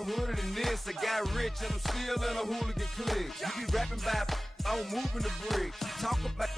proper hooded than this. I got rich and I'm still in a hooligan clique. You be rapping about I'm moving the bricks. You talk about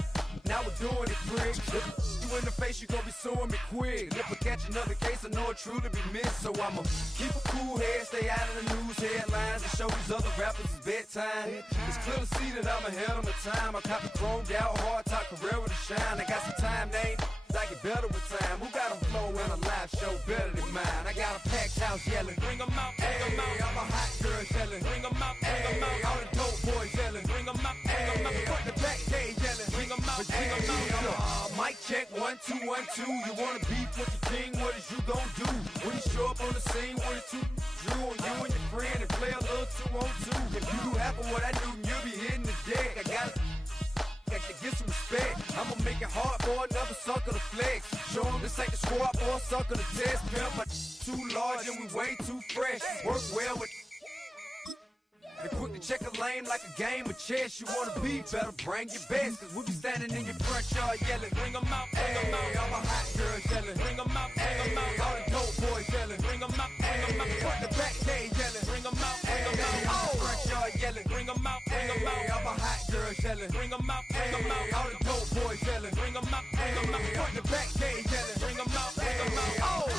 now we're doing it, prick. If you in the face, you gon' be suing me quick. If I catch another case, I know it truly be missed. So I'ma keep a cool head, stay out of the news headlines, and show these other rappers it's bedtime. It's clear to see that I'm ahead of my time. I cop a chromed out, hard top career with a shine. I got some time, they ain't I get better with time. Who got a flow and a live show better than mine? I got a packed house yelling, bring 'em out, bring 'em out. I'm a hot girl yelling, bring 'em out, bring 'em out. All the dope boys yelling, bring 'em out, bring 'em out. Fuck the back gate yelling, bring 'em out, bring 'em out. Mic check, 1 2 1 2. You wanna beef with the king? What is you gon' do when you show up on the scene with a two drew on you and your friend and play a little 2 on 2? If you do half of what I do, you'll be hitting the deck. I gotta get some respect. I'ma make it hard for another sucker to flex. Show him this ain't the squad or a sucker to test. Pimp, but too large and we way too fresh. Work well with and quick to check a lane like a game of chess. You wanna be better, bring your best. Cause we be standing in your front yard yelling, bring 'em out, bring 'em out. All my hot girls yelling, bring 'em out, bring 'em out. All the dope boys yelling, bring 'em out, bring 'em out. Fuck the back gate yelling, bring 'em out, bring 'em out. All the front yard yelling, bring 'em out, bring 'em out. All my hot girls yelling, bring 'em out, bring 'em out. All the dope boys yelling, bring 'em out, bring 'em out. Fuck the back gate yelling, bring 'em out, bring 'em out. Oh!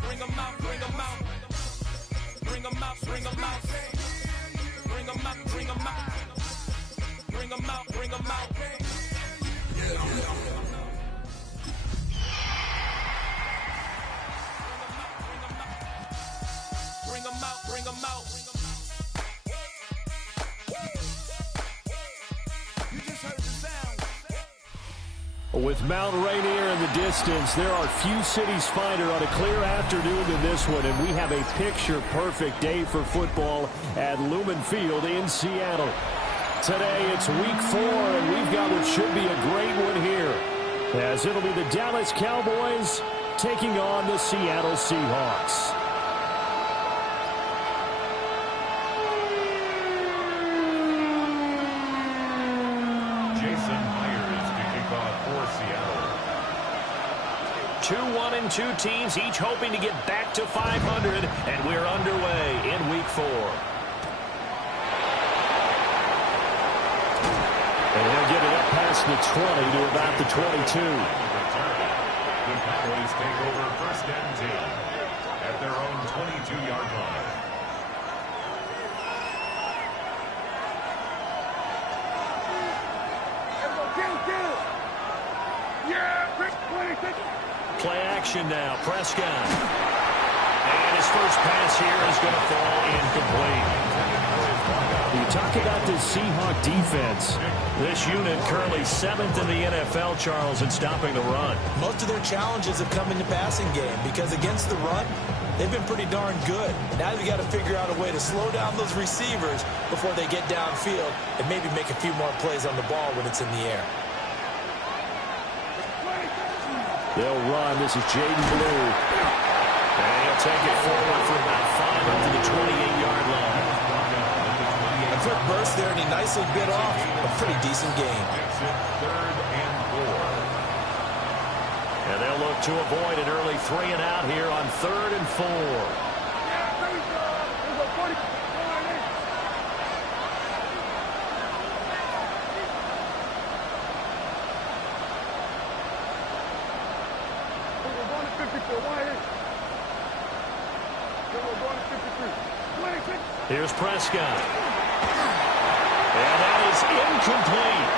Bring 'em out, bring 'em out, bring 'em out, bring 'em out, bring 'em out. Bring 'em out, bring 'em out. You just heard the sound. With Mount Rainier in the distance, there are few cities finer on a clear afternoon than this one, and we have a picture-perfect day for football at Lumen Field in Seattle. Today, it's week 4, and we've got what should be a great one here, as it'll be the Dallas Cowboys taking on the Seattle Seahawks. Two 1-2 teams, each hoping to get back to 500, and we're underway in week 4. And they'll get it up past the 20 to about the 22. The Cowboys take over first and 10 at their own 22-yard line. Play action now. Prescott. And his first pass here is going to fall incomplete. You talk about this Seahawk defense. This unit currently 7th in the NFL, Charles, in stopping the run. Most of their challenges have come in the passing game because against the run, they've been pretty darn good. Now they've got to figure out a way to slow down those receivers before they get downfield and maybe make a few more plays on the ball when it's in the air. They'll run. This is Jaden Blue. And he'll take it forward for about 5 up to the 28-yard line. A quick burst there, and he nicely bit off a pretty decent gain. Third and 4. And they'll look to avoid an early 3 and out here on 3rd and 4. Here's Prescott. And that is incomplete.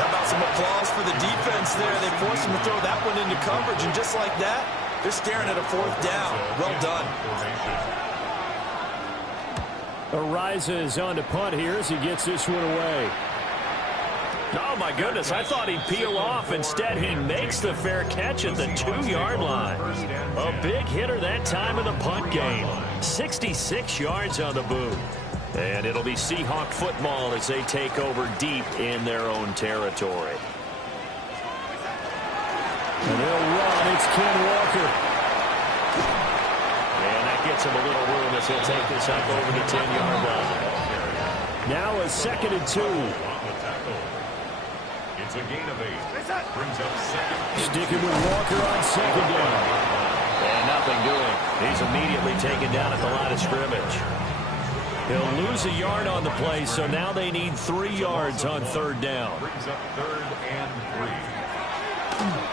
How about some applause for the defense there? They forced him to throw that one into coverage, and just like that, they're staring at a 4th down. Well done. Ariza is on to punt here as he gets this one away. Oh, my goodness. I thought he'd peel off. Instead, he makes the fair catch at the 2-yard line. A big hitter that time in the punt game. 66 yards on the boot. And it'll be Seahawk football as they take over deep in their own territory. And they'll run. It's Ken Walker. And that gets him a little room as he'll take this up over the 10-yard line. Now a 2nd and 2. It's a gain of 8. Brings up 2nd. Sticking with Walker on 2nd down. And nothing doing. He's immediately taken down at the line of scrimmage. He'll lose a yard on the play, so now they need 3 yards on 3rd down. Brings up 3rd and 3.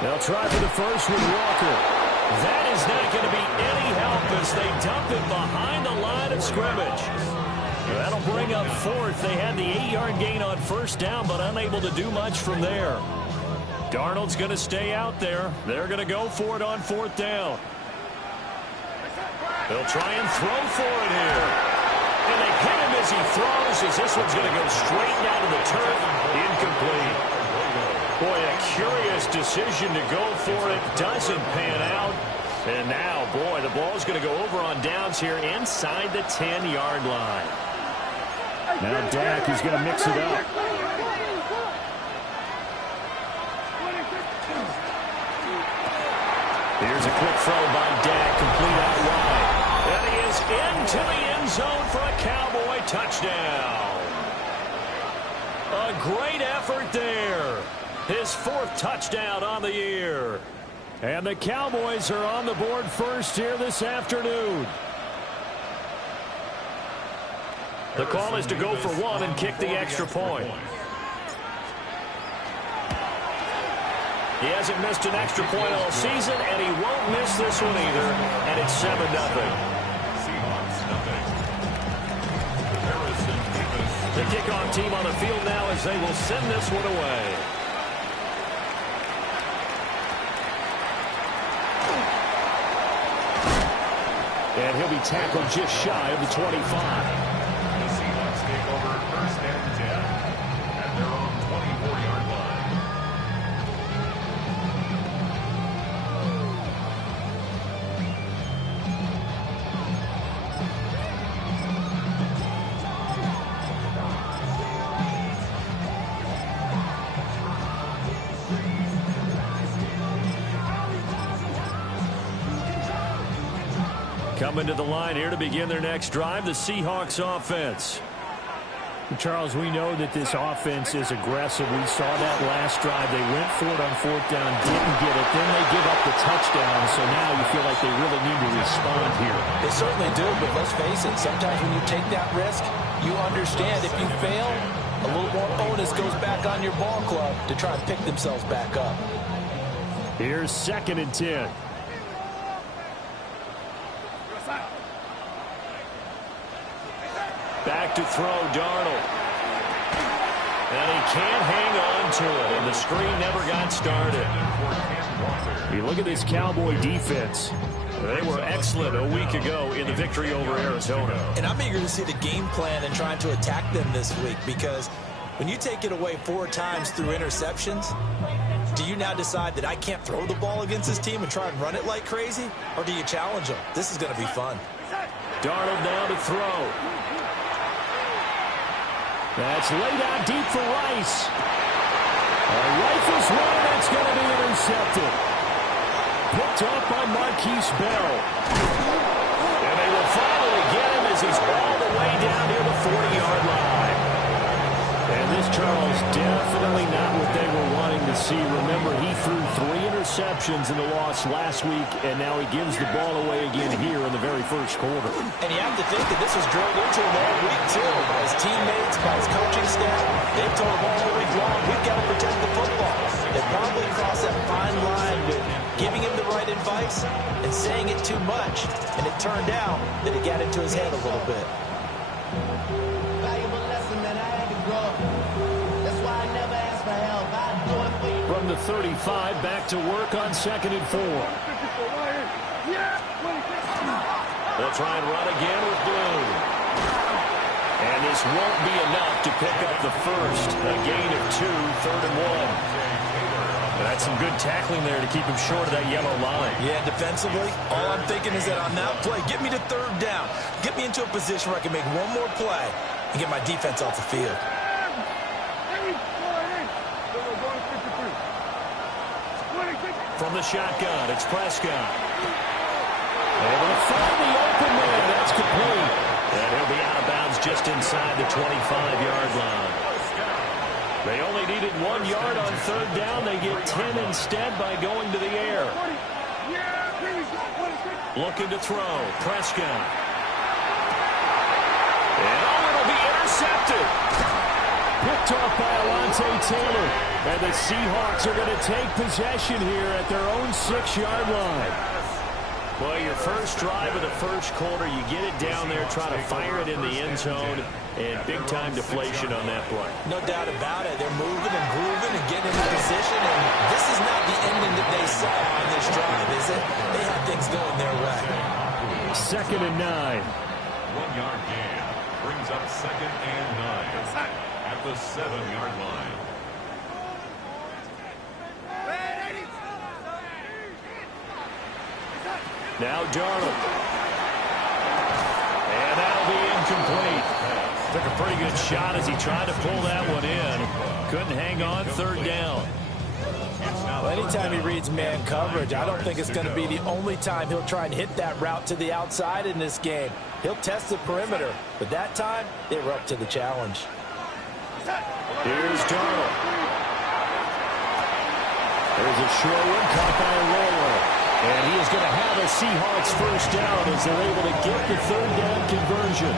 They'll try for the first with Walker. That is not going to be any help as they dump it behind the line of scrimmage. That'll bring up 4th. They had the 8-yard gain on 1st down, but unable to do much from there. Darnold's going to stay out there. They're going to go for it on 4th down. They'll try and throw for it here. And they hit him as he throws, as this one's going to go straight down to the turf. Incomplete. Boy, a curious decision to go for it. Doesn't pan out. And now, boy, the ball's going to go over on downs here inside the 10-yard line. Now Dak is going to mix it up. Here's a quick throw by Dak, complete out wide. And he is into the end zone for a Cowboy touchdown. A great effort there. His 4th touchdown on the year. And the Cowboys are on the board first here this afternoon. The call is to go for 1 and kick the extra point. He hasn't missed an extra point all season, and he won't miss this one either. And it's 7-0. Seahawks, nothing. The kickoff team on the field now as they will send this one away. And he'll be tackled just shy of the 25. The Seahawks take over 1st and 10 at their own 24-yard line. Coming to the line here to begin their next drive, the Seahawks offense. Charles, we know that this offense is aggressive. We saw that last drive. They went for it on 4th down, didn't get it. Then they give up the touchdown, so now you feel like they really need to respond here. They certainly do, but let's face it, sometimes when you take that risk, you understand if you fail, a little more onus goes back on your ball club to try and pick themselves back up. Here's 2nd and 10. Back to throw, Darnold. And he can't hang on to it, and the screen never got started. You look at this Cowboy defense. They were excellent a week ago in the victory over Arizona. And I'm eager to see the game plan and trying to attack them this week, because when you take it away 4 times through interceptions, do you now decide that I can't throw the ball against this team and try and run it like crazy? Or do you challenge them? This is going to be fun. Darnold now to throw. That's laid out deep for Rice. Rifles one, that's going to be intercepted. Picked up by Marquise Bell. And they will finally get him as he's all the way down near the 40-yard line. And this, Charles, definitely not what they were wanting to see. Remember, he threw 3 interceptions in the loss last week, and now he gives the ball away again here in the very first quarter. And you have to think that this was drilled into him all week, too. His teammates, by his coaching staff, they've told him all week long, we've got to protect the football. They probably crossed that fine line with giving him the right advice and saying it too much. And it turned out that it got into his head a little bit. From the 35, back to work on 2nd and 4. They'll try and run again with Bloom. And this won't be enough to pick up the first. A gain of 2, 3rd and 1. That's some good tackling there to keep him short of that yellow line. Yeah, defensively, all I'm thinking is that on that play, get me to 3rd down. Get me into a position where I can make one more play and get my defense off the field. From the shotgun, it's Prescott. Able to find the open man. That's complete. And he'll be out of bounds just inside the 25-yard line. They only needed 1 yard on third down. They get 10 instead by going to the air. Looking to throw. Prescott. And it'll be intercepted. Picked off by Alontae Taylor. And the Seahawks are going to take possession here at their own 6-yard line. Well, your first drive of the first quarter, you get it down there, try to fire it in the end zone, and big-time deflation on that play. No doubt about it. They're moving and grooving and getting into position, and this is not the ending that they saw on this drive, is it? They had things going their way. 2nd and 9. 1-yard gain brings up 2nd and 9 at the 7-yard line. Now Darnold. And that'll be incomplete. Took a pretty good shot as he tried to pull that one in. Couldn't hang on, 3rd down. Well, anytime he reads man coverage, I don't think it's going to be the only time he'll try and hit that route to the outside in this game. He'll test the perimeter, but that time, they were up to the challenge. Here's Darnold. There's a short one caught by Roller. And he is going to have a Seahawks first down as they're able to get the 3rd down conversion.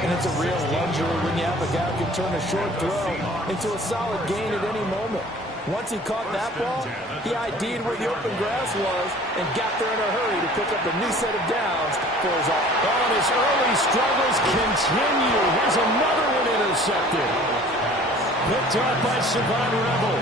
And it's a real luxury when you have a guy who can turn a short throw into a solid gain at any moment. Once he caught that ball, he ID'd where the open grass was and got there in a hurry to pick up a new set of downs for his offense. Oh, and his early struggles continue. Here's another one intercepted. Picked up by Savon Rebel.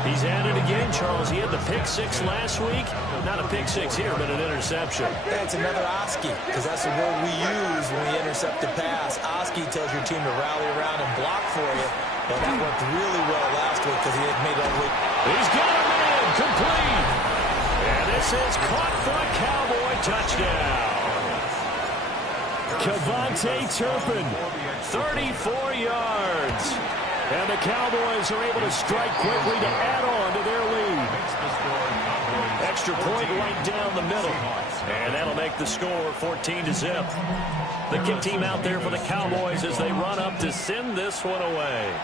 He's at it again, Charles. He had the pick 6 last week. Not a pick 6 here, but an interception. That's another Oski, because that's the word we use when we intercept a pass. Oski tells your team to rally around and block for you. And that worked really well last week because he had made it all the way. He's got a man, complete. And this is caught for a Cowboy touchdown. Kevontae Turpin, 34 yards. And the Cowboys are able to strike quickly to add on to their lead. Extra point right down the middle. And that'll make the score 14-0. The kick team out there for the Cowboys as they run up to send this one away.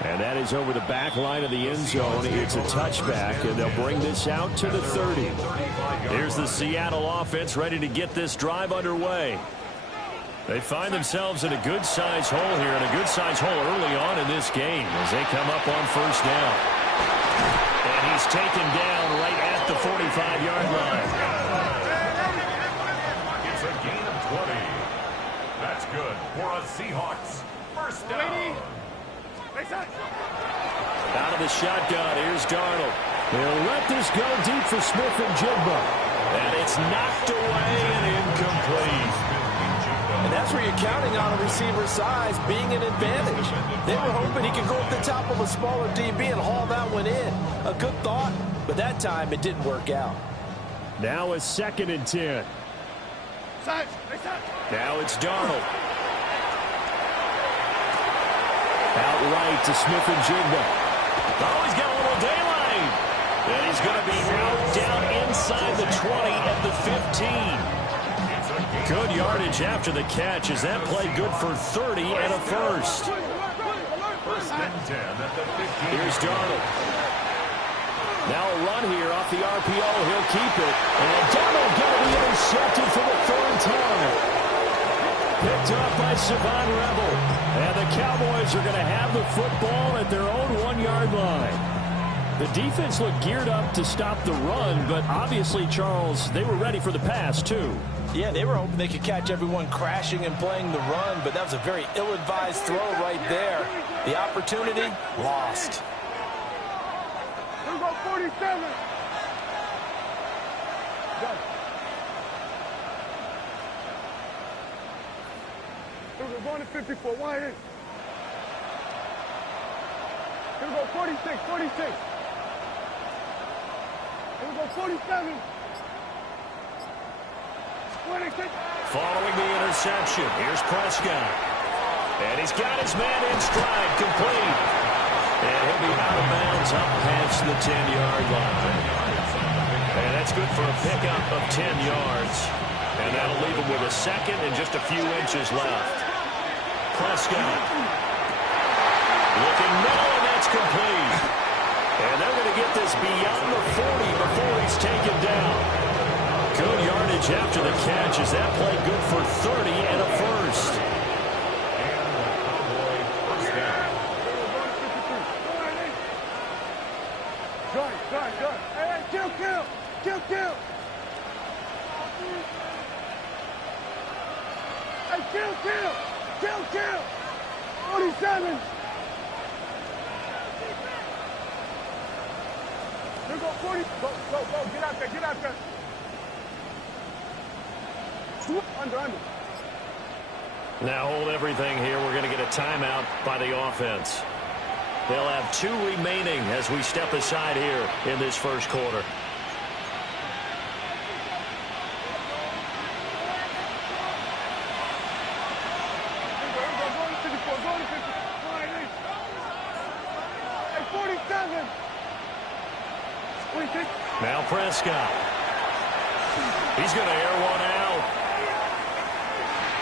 And that is over the back line of the end zone. It's a touchback, and they'll bring this out to the 30. Here's the Seattle offense ready to get this drive underway. They find themselves in a good-sized hole here, and a good-sized hole early on in this game as they come up on first down. And he's taken down right at the 45-yard line. It's a gain of 20. That's good for a Seahawks first down. Out of the shotgun, here's Darnold. They'll let this go deep for Smith and Jigba. And it's knocked away and incomplete. And that's where you're counting on a receiver's size being an advantage. They were hoping he could go up the top of a smaller DB and haul that one in. A good thought, but that time it didn't work out. Now it's 2nd and 10. Now it's Darnold. Out right to Smith and Jigba. Oh, he's got a little daylight. And he's going to be out down inside the 20 at the 15. Good yardage after the catch. Is that play good for 30 and a first? First and 10 at the 15. Here's Darnold. Now a run here off the RPO. He'll keep it. And Darnold going to be intercepted for the 3rd time. Picked off by Savon Rebel. And the Cowboys are going to have the football at their own 1-yard line. The defense looked geared up to stop the run, but obviously, Charles, they were ready for the pass, too. Yeah, they were hoping they could catch everyone crashing and playing the run, but that was a very ill-advised throw right there. The opportunity, lost. Here we go, 47. Here we go, going to 54. Why is? Here we go, 46, 46. Here we go, 47. 26. Following the interception, here's Prescott. And he's got his man in stride, complete. And he'll be out of bounds up past the 10-yard line. And that's good for a pickup of 10 yards. And that'll leave him with a second and just a few inches left. Prescott. Looking middle, and that's complete. And they're going to get this beyond the 40 before he's taken down. Good yardage after the catch. Is that play good for 30 and a first? Kill! 47! Here go 40. Go. Get out there. Under. Now hold everything here. We're going to get a timeout by the offense. They'll have 2 remaining as we step aside here in this first quarter. Now Prescott. He's going to air one out.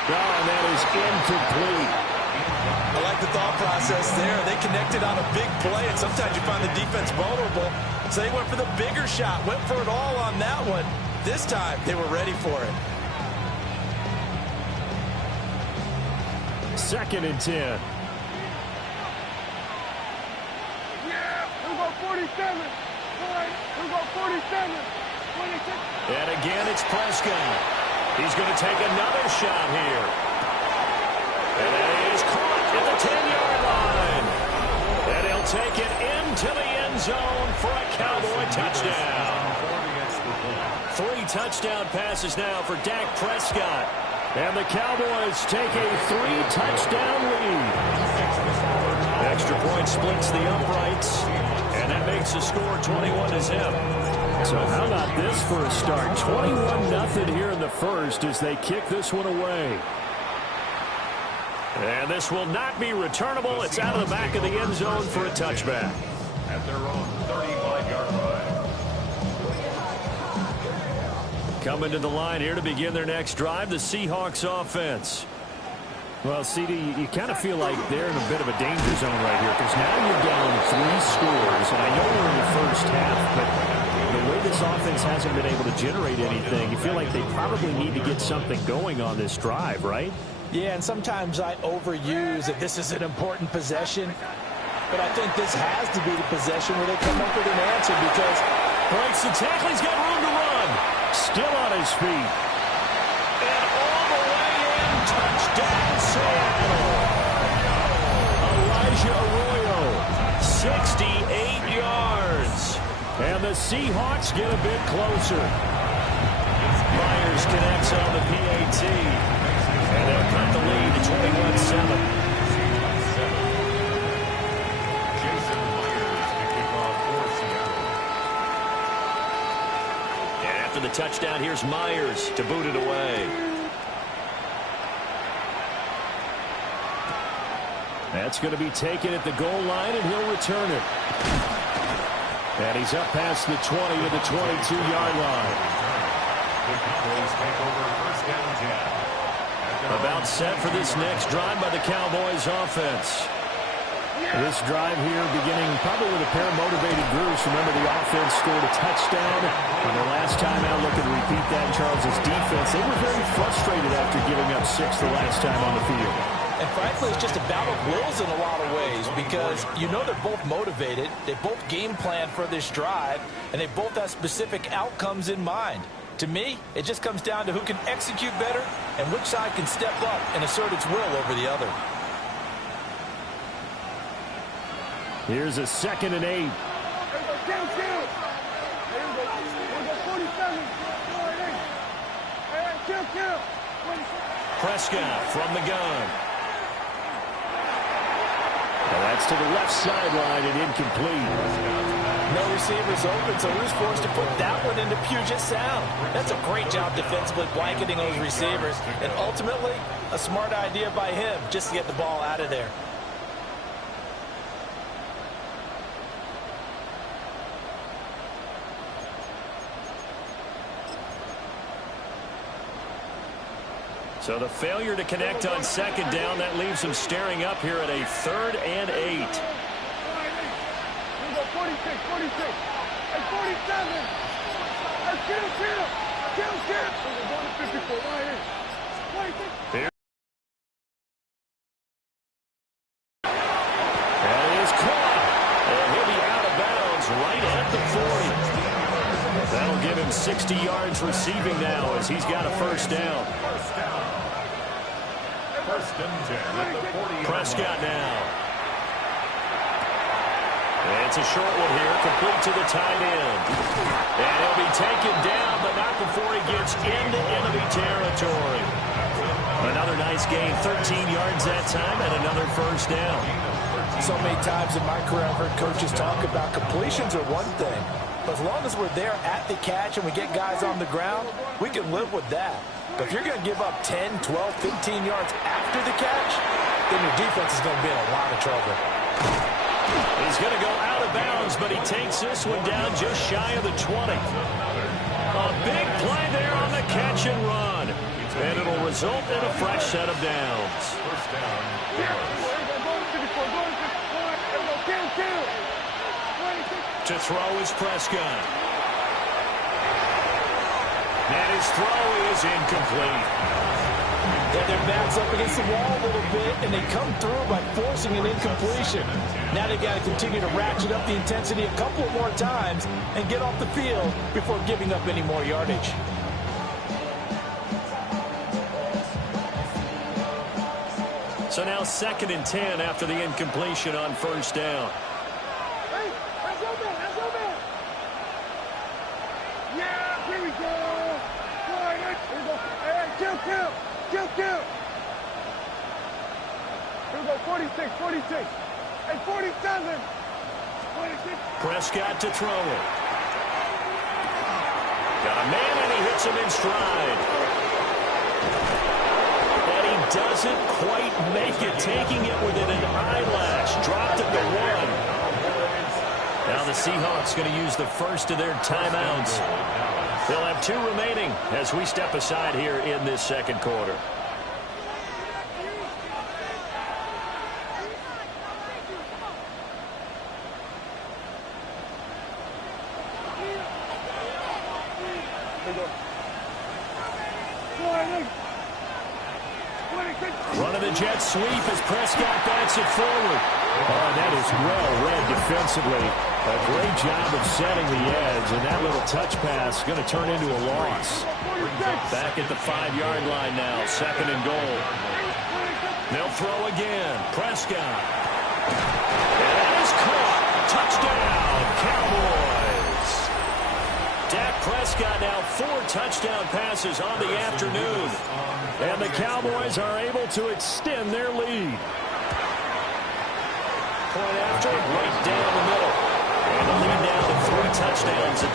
Oh, and that is incomplete. I like the thought process there. They connected on a big play, and sometimes you find the defense vulnerable. So they went for the bigger shot, went for it all on that one. This time, they were ready for it. 2nd and 10. Yeah, we'll go 47. We'll go 47. 26. And again, it's Prescott. He's going to take another shot here. And that is caught at the 10-yard line. And he'll take it into the end zone for a Cowboy touchdown. 3 touchdown passes now for Dak Prescott. And the Cowboys take a 3-touchdown lead. Extra point splits the uprights. And that makes the score 21-0. So how about this for a start? 21-0 here in the first as they kick this one away. And this will not be returnable. It's out of the back of the end zone for a touchback. At their own 35-yard line. Coming to the line here to begin their next drive, the Seahawks offense. Well, CD, you kind of feel like they're in a bit of a danger zone right here because now you're down 3 scores. And I know we're in the first half, but the way this offense hasn't been able to generate anything, you feel like they probably need to get something going on this drive, right? Yeah, and sometimes I overuse that this is an important possession. But I think this has to be the possession where they come up with an answer because breaks the tackle. He's got room to run. Still on his feet. And all the way in. Touchdown, Seattle. Elijah Arroyo, 68 yards. And the Seahawks get a bit closer. Myers connects on the PAT. And they'll cut the lead to 21-7. The touchdown. Here's Myers to boot it away. That's going to be taken at the goal line, and he'll return it. And he's up past the 20 to the 22-yard line. The Cowboys take over first down 10. About set for this next drive by the Cowboys offense. This drive here beginning probably with a pair of motivated groups. Remember, the offense scored a touchdown. And the last time out, looking to repeat that in Charles's defense. They were very frustrated after giving up 6 the last time on the field. And frankly, it's just a battle of wills in a lot of ways because you know they're both motivated. They both game plan for this drive, and they both have specific outcomes in mind. To me, it just comes down to who can execute better and which side can step up and assert its will over the other. Here's a 2nd and 8. Prescott from the gun. And that's to the left sideline and incomplete. No receivers open, so who's forced to put that one into Puget Sound? That's a great job defensively blanketing those receivers. And ultimately, a smart idea by him just to get the ball out of there. So the failure to connect on second down, that leaves them staring up here at a 3rd and 8. Here we go, 46, 46. Hey, 47. Hey, kill. We're going to 54, right here. 46. Here. And it is caught. And he'll be out of bounds right at the 40. That'll give him 60 yards receiving now as he's got a first down. First and 10 at the 40. Prescott now. It's a short one here, complete to the tight end. And he'll be taken down, but not before he gets into enemy territory. Another nice gain, 13 yards that time, and another first down. So many times in my career I've heard coaches talk about completions are one thing. But as long as we're there at the catch and we get guys on the ground, we can live with that. But if you're going to give up 10, 12, 15 yards after the catch, then your defense is going to be in a lot of trouble. He's going to go out of bounds, but he takes this one down just shy of the 20. A big play there on the catch and run. And it'll result in a fresh set of downs. First down. To throw is Prescott. And his throw is incomplete. Yeah, their back's up against the wall a little bit, and they come through by forcing an incompletion. Now they've got to continue to ratchet up the intensity a couple more times and get off the field before giving up any more yardage. So now 2nd and 10 after the incompletion on first down. Hey, let's go. Yeah, here we go. Here we go. Hey, kill. Here we go, 46. Hey, 47. 46. Prescott to throw it. Got a man, and he hits him in stride. And he doesn't quite make it, taking it within an eyelash. Dropped at the 1. Now the Seahawks going to use the first of their timeouts. They'll have 2 remaining as we step aside here in this second quarter. Running the jet sweep as Prescott backs it forward. Oh, that is well read defensively. A great job of setting the edge, and that little touch pass is going to turn into a loss. Back at the 5-yard line now, 2nd and goal. They'll throw again. Prescott. And that is caught. Touchdown, Cowboys. Dak Prescott now 4 touchdown passes on the afternoon. And the Cowboys are able to extend their lead. Point after, right down the middle. And the lead now to 3 touchdowns at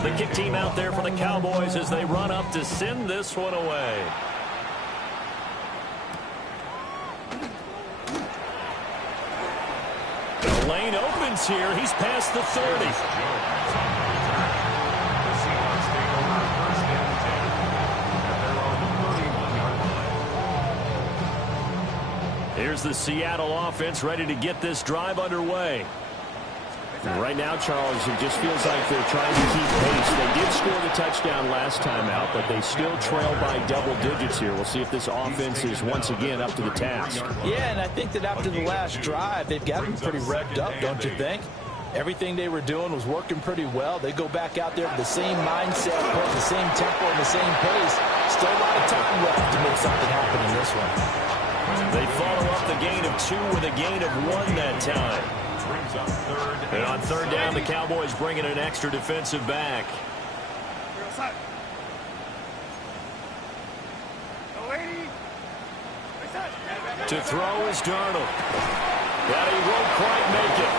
21. The kick team out there for the Cowboys as they run up to send this one away. The lane opens here. He's past the 30. Here's the Seattle offense ready to get this drive underway. And right now, Charles, it just feels like they're trying to keep pace. They did score the touchdown last time out, but they still trail by double digits here. We'll see if this offense is once again up to the task. Yeah, and I think that after the last drive, they've got them pretty revved up, don't you think? Everything they were doing was working pretty well. They go back out there with the same mindset, put the same tempo and the same pace. Still a lot of time left to make something happen in this one. They follow up the gain of 2 with a gain of 1 that time. And on 3rd down, the Cowboys bring in an extra defensive back. To throw is Darnold. But he won't quite make it.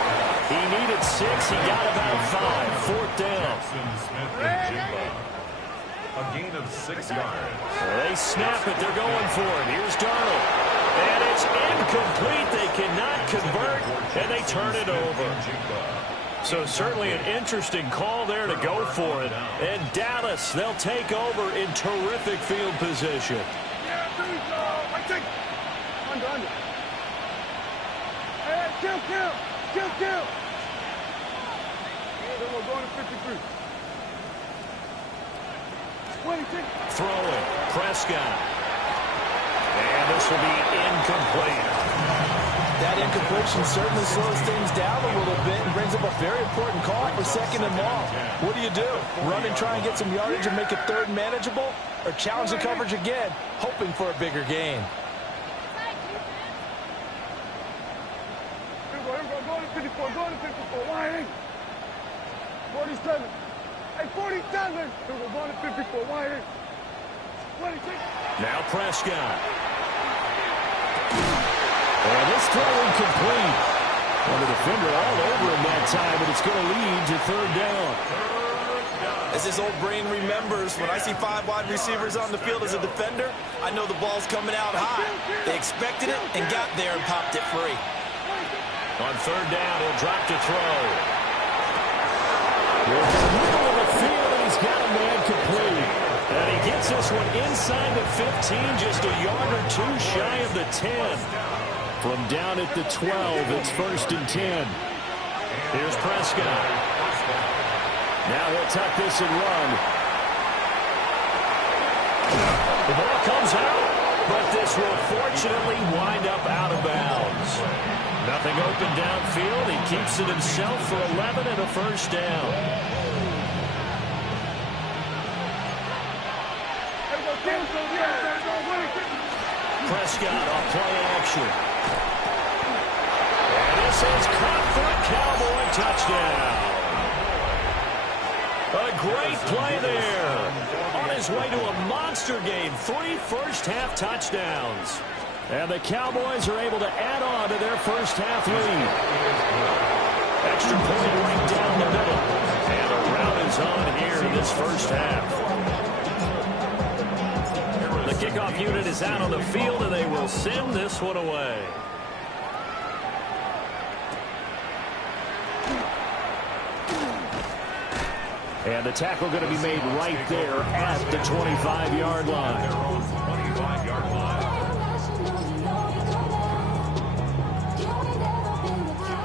He needed 6. He got about 5. 4th down. A gain of 6 yards. They snap it. They're going for it. Here's Darnold. And it's incomplete. They cannot convert, and they turn it over. So certainly an interesting call there to go for it. And Dallas, they'll take over in terrific field position. Yeah, there we go. Wait, take. Under. Hey, kill. Then we're going to 53. 20, take. Throwing, Prescott. And this will be incomplete. That incompletion certainly slows things down a little bit and brings up a very important call for 2nd and long. What do? Run and try and get some yardage and make it 3rd manageable? Or challenge the coverage again, hoping for a bigger gain? Here we go. Go to 54. 47. 47. Hey, 47. Here we go. Going to 54. 26. Now Prescott. And this throw incomplete. Well, the defender all over him that time, but it's going to lead to 3rd down. As his old brain remembers, when I see 5 wide receivers on the field as a defender, I know the ball's coming out high. They expected it and got there and popped it free. On 3rd down, he'll drop to throw. We're in the middle of the field, and he's got a man complete. And he gets this one inside the 15, just a yard or 2 shy of the 10. From down at the 12, it's 1st and 10. Here's Prescott. Now he'll tuck this and run. The ball comes out, but this will fortunately wind up out of bounds. Nothing open downfield. He keeps it himself for 11 and a 1st down. Prescott off play action. And this is caught for a Cowboy touchdown. A great play there. On his way to a monster game. 3 first-half touchdowns. And the Cowboys are able to add on to their first-half lead. Extra point right down the middle. And a rout is on here in this first half. The kickoff unit is out on the field, and they will send this one away. And the tackle going to be made right there at the 25-yard line.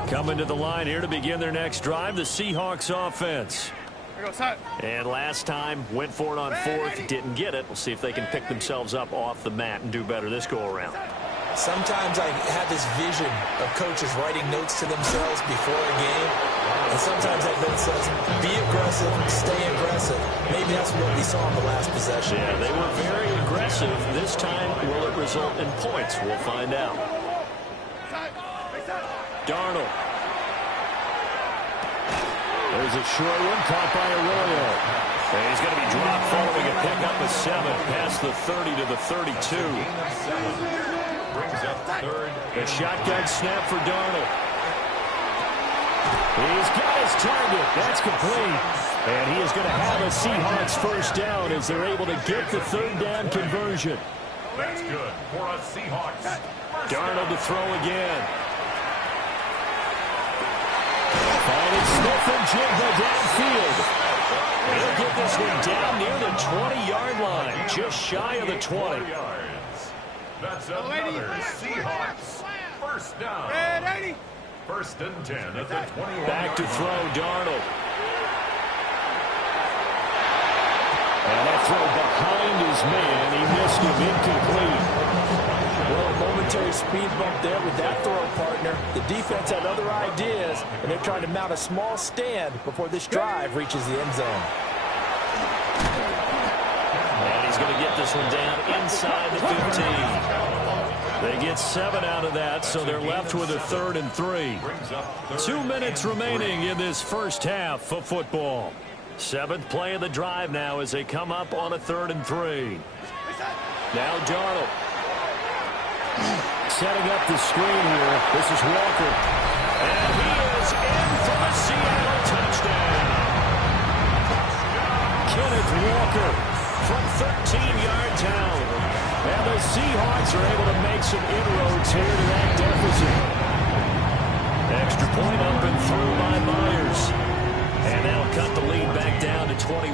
Coming to the line here to begin their next drive, the Seahawks offense. And last time, went for it on 4th, didn't get it. We'll see if they can pick themselves up off the mat and do better this go-around. Sometimes I have this vision of coaches writing notes to themselves before a game. And sometimes that note says, be aggressive, stay aggressive. Maybe that's what we saw in the last possession. Yeah, they were very aggressive. This time, will it result in points? We'll find out. Darnold. There's a short one caught by Arroyo. And he's going to be dropped following a pickup of 7 past the 30 to the 32. Brings up 3rd. The shotgun snap for Darnold. He's got his target. That's complete. And he is going to have a Seahawks first down as they're able to get the 3rd down conversion. That's good for a Seahawks. Darnold to throw again. Finding Smith and Jigba downfield. He'll get this one down near the 20-yard line, just shy of the 20. That's another Seahawks first down. 1st and 10 at the 21. Back to throw, Darnold. And that throw behind his man. He missed him, incomplete. Well, a momentary speed bump there with that throw, partner. The defense had other ideas, and they're trying to mount a small stand before this drive reaches the end zone. And he's going to get this one down inside the 15. They get 7 out of that, so they're left with a 3rd and 3. 2 minutes remaining in this first half of football. 7th play of the drive now as they come up on a 3rd and 3. Now Darnold. Setting up the screen here. This is Walker. And he is in for a Seattle touchdown. Kenneth Walker from 13-yard out. And the Seahawks are able to make some inroads here to that deficit. Extra point up and through by Myers. 21.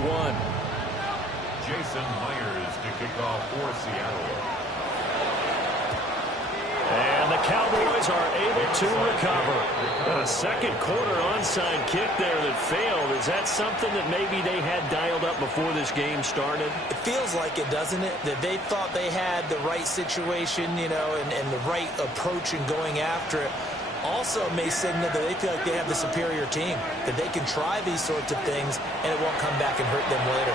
Jason Myers to kick off for Seattle. And the Cowboys are able to recover. A second quarter onside kick there that failed. Is that something that maybe they had dialed up before this game started? It feels like it, doesn't it? That they thought they had the right situation, you know, and the right approach in going after it. Also may signal that they feel like they have the superior team, that they can try these sorts of things and it won't come back and hurt them later.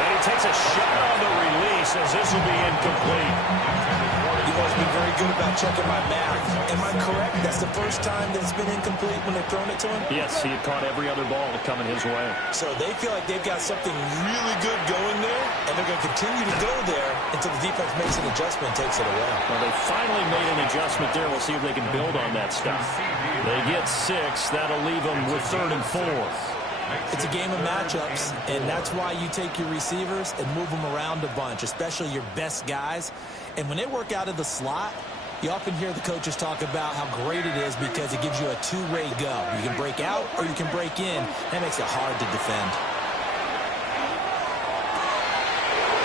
And he takes a shot on the release as this will be incomplete. You've always been very good about checking my math. Am I correct? That's the first time that it's been incomplete when they've thrown it to him? Yes, he had caught every other ball coming his way. So they feel like they've got something really good going there, and they're going to continue to go there until the defense makes an adjustment and takes it away. Well, they finally made an adjustment there. We'll see if they can build on that stuff. They get 6. That'll leave them with 3rd and 4. It's a game of matchups, and that's why you take your receivers and move them around a bunch, especially your best guys. And when they work out of the slot, you often hear the coaches talk about how great it is because it gives you a two-way go. You can break out or you can break in. That makes it hard to defend.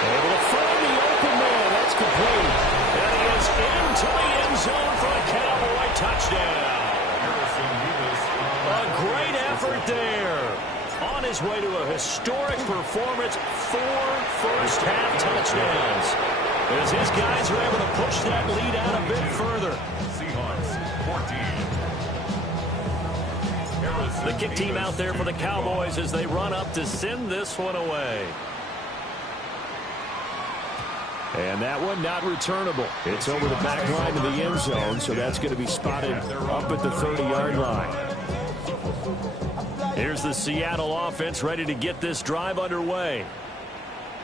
Able to find the open man. That's complete. And he is into the end zone for a Cowboy touchdown. A great effort there. On his way to a historic performance, 4 first-half touchdowns. As his guys are able to push that lead out a bit further. Seahawks 14. The kick team out there for the Cowboys as they run up to send this one away. And that one not returnable. It's over the back line of the end zone, so that's going to be spotted up at the 30-yard line. Here's the Seattle offense ready to get this drive underway.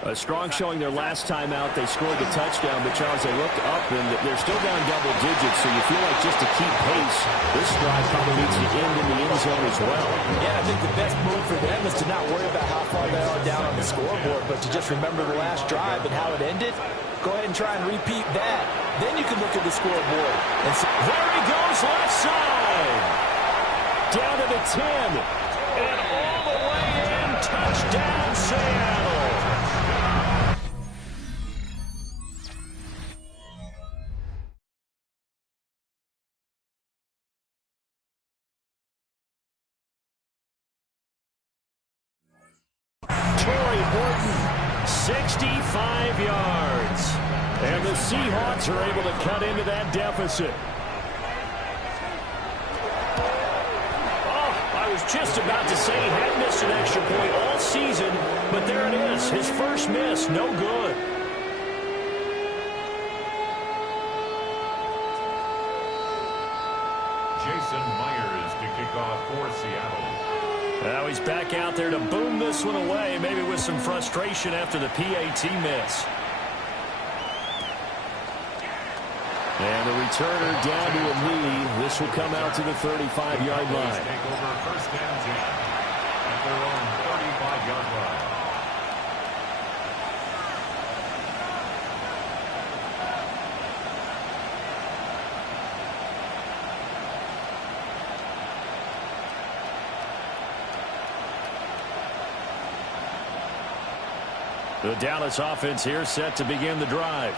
A strong showing their last time out. They scored the touchdown, but Charles, they looked up and they're still down double digits, so you feel like just to keep pace, this drive probably needs to end in the end zone as well. Yeah, I think the best move for them is to not worry about how far they are down on the scoreboard, but to just remember the last drive and how it ended. Go ahead and try and repeat that. Then you can look at the scoreboard. And see. There he goes, left side. Down to the 10. And all the way in. Touchdown, Seattle. Torrey Horton, 65 yards. And the Seahawks are able to cut into that deficit. I was just about to say he had missed an extra point all season, but there it is. His first miss, no good. Jason Myers to kick off for Seattle. Now he's back out there to boom this one away, maybe with some frustration after the PAT miss. And the returner down to a knee. This will come out to the 35-yard line. Take over 1st and 10 at their own 35-yard line. The Dallas offense here set to begin the drive.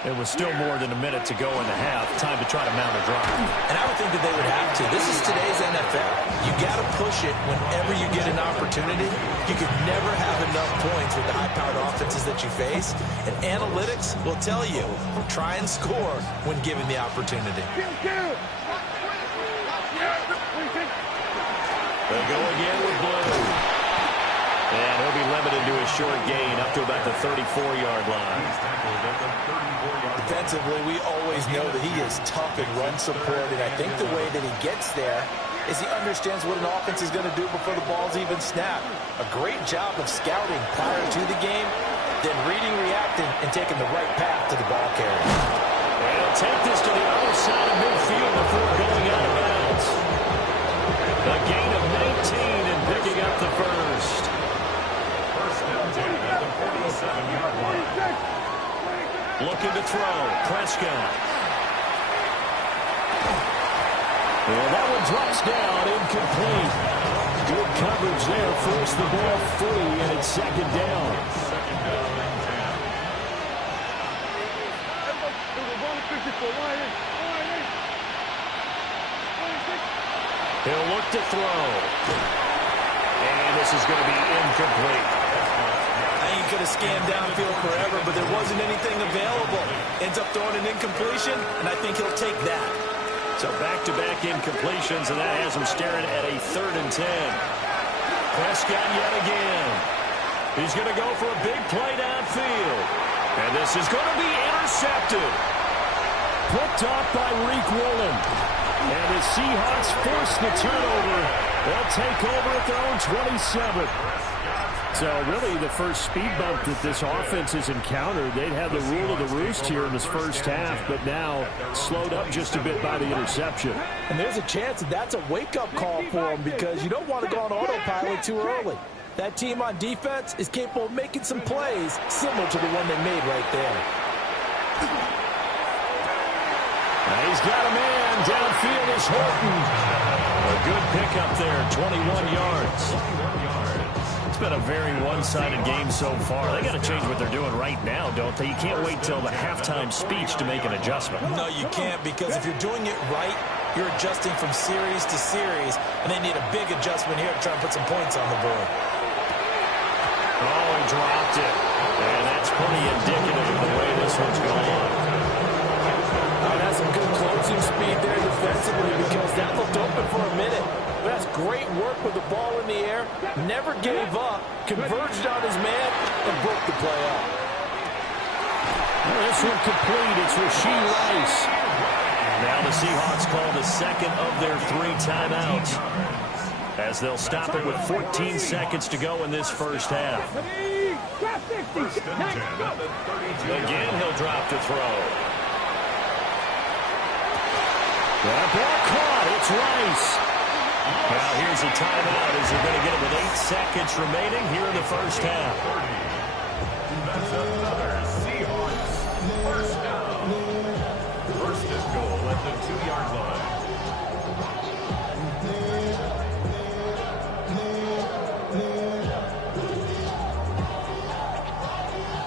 It was still more than a minute to go in the half. Time to try to mount a drive. And I would think that they would have to. This is today's NFL. You got to push it whenever you get an opportunity. You could never have enough points with the high-powered offenses that you face. And analytics will tell you, try and score when given the opportunity. They go again with Blue. And he'll be limited to a short gain up to about the 34-yard line. Defensively, we always know that he is tough in run support, and I think the way that he gets there is he understands what an offense is going to do before the ball's even snapped. A great job of scouting prior to the game, then reading, reacting, and taking the right path to the ball carrier. And he'll take this to the other side of midfield before going out of bounds. A gain of 19 and picking up the first. 1st and 10 at the 47-yard line. Looking to throw. Prescott. And that one drops down, incomplete. Good coverage there. Forced the ball free, and it's second down. He'll look to throw. And this is going to be incomplete. I ain't going to scan downfield forever, but there wasn't anything available. Ends up throwing an incompletion, and I think he'll take that. So back-to-back incompletions, and that has him staring at a 3rd and 10. Prescott yet again. He's going to go for a big play downfield. And this is going to be intercepted. Picked off by Reek Woolen. And the Seahawks force the turnover. They'll take over at their own 27. So really the first speed bump that this offense has encountered. They'd had the rule of the roost here in this first half, but now slowed up just a bit by the interception. And there's a chance that that's a wake-up call for them because you don't want to go on autopilot too early. That team on defense is capable of making some plays similar to the one they made right there. Now he's got a man. Downfield is Horton. A good pickup there, 21 yards. It's been a very one-sided game so far. They got to change what they're doing right now, don't they? You can't wait till the halftime speech to make an adjustment. No, you can't, because if you're doing it right, you're adjusting from series to series, and they need a big adjustment here to try and put some points on the board. Oh, he dropped it. And that's pretty indicative of the way this one's going. Oh, that's some good closing speed there defensively because that looked open for a minute. But that's great work with the ball in the air. Never gave up. Converged on his man and broke the play up. Well, this one complete. It's Rashee Rice. Now the Seahawks call the second of their 3 timeouts as they'll stop it with 14 seconds to go in this first half. Again, he'll drop to throw. That ball caught. It's Rice. Now here's a timeout as they're going to get it with 8 seconds remaining here in the first half. That's another Seahawks first down. First and goal at the 2-yard line.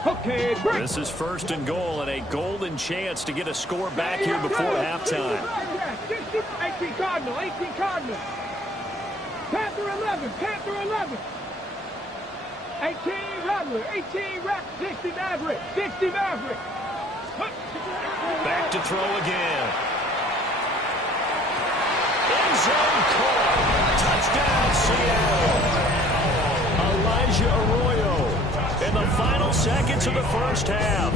Okay, this is first and goal and a golden chance to get a score back here before halftime. 18 Cardinal, 18 Cardinal. Panther 11, Panther 11. 18 Rattler, 18 Rattler, 60 Maverick, 60 Maverick. Back to throw again. End zone caught. Touchdown, Seattle. Elijah Arroyo in the final seconds of the first half.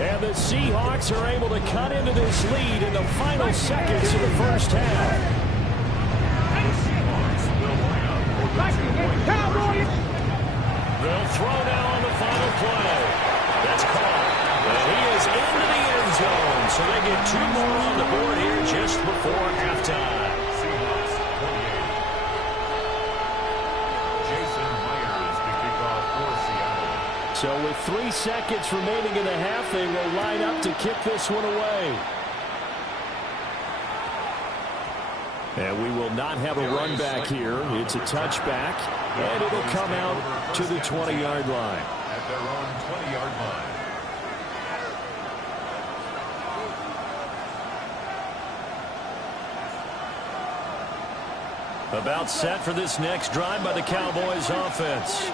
And the Seahawks are able to cut into this lead in the final seconds of the first half. They'll throw now on the final play. That's caught. And he is into the end zone. So they get 2 more on the board here just before halftime. Seahawks 28. Jason Myers to kick off for Seattle. So with 3 seconds remaining in the half, they will line up to kick this one away. And we will not have a run back here. It's a touchback, and it'll come out to the 20-yard line. At their own 20-yard line. About set for this next drive by the Cowboys offense.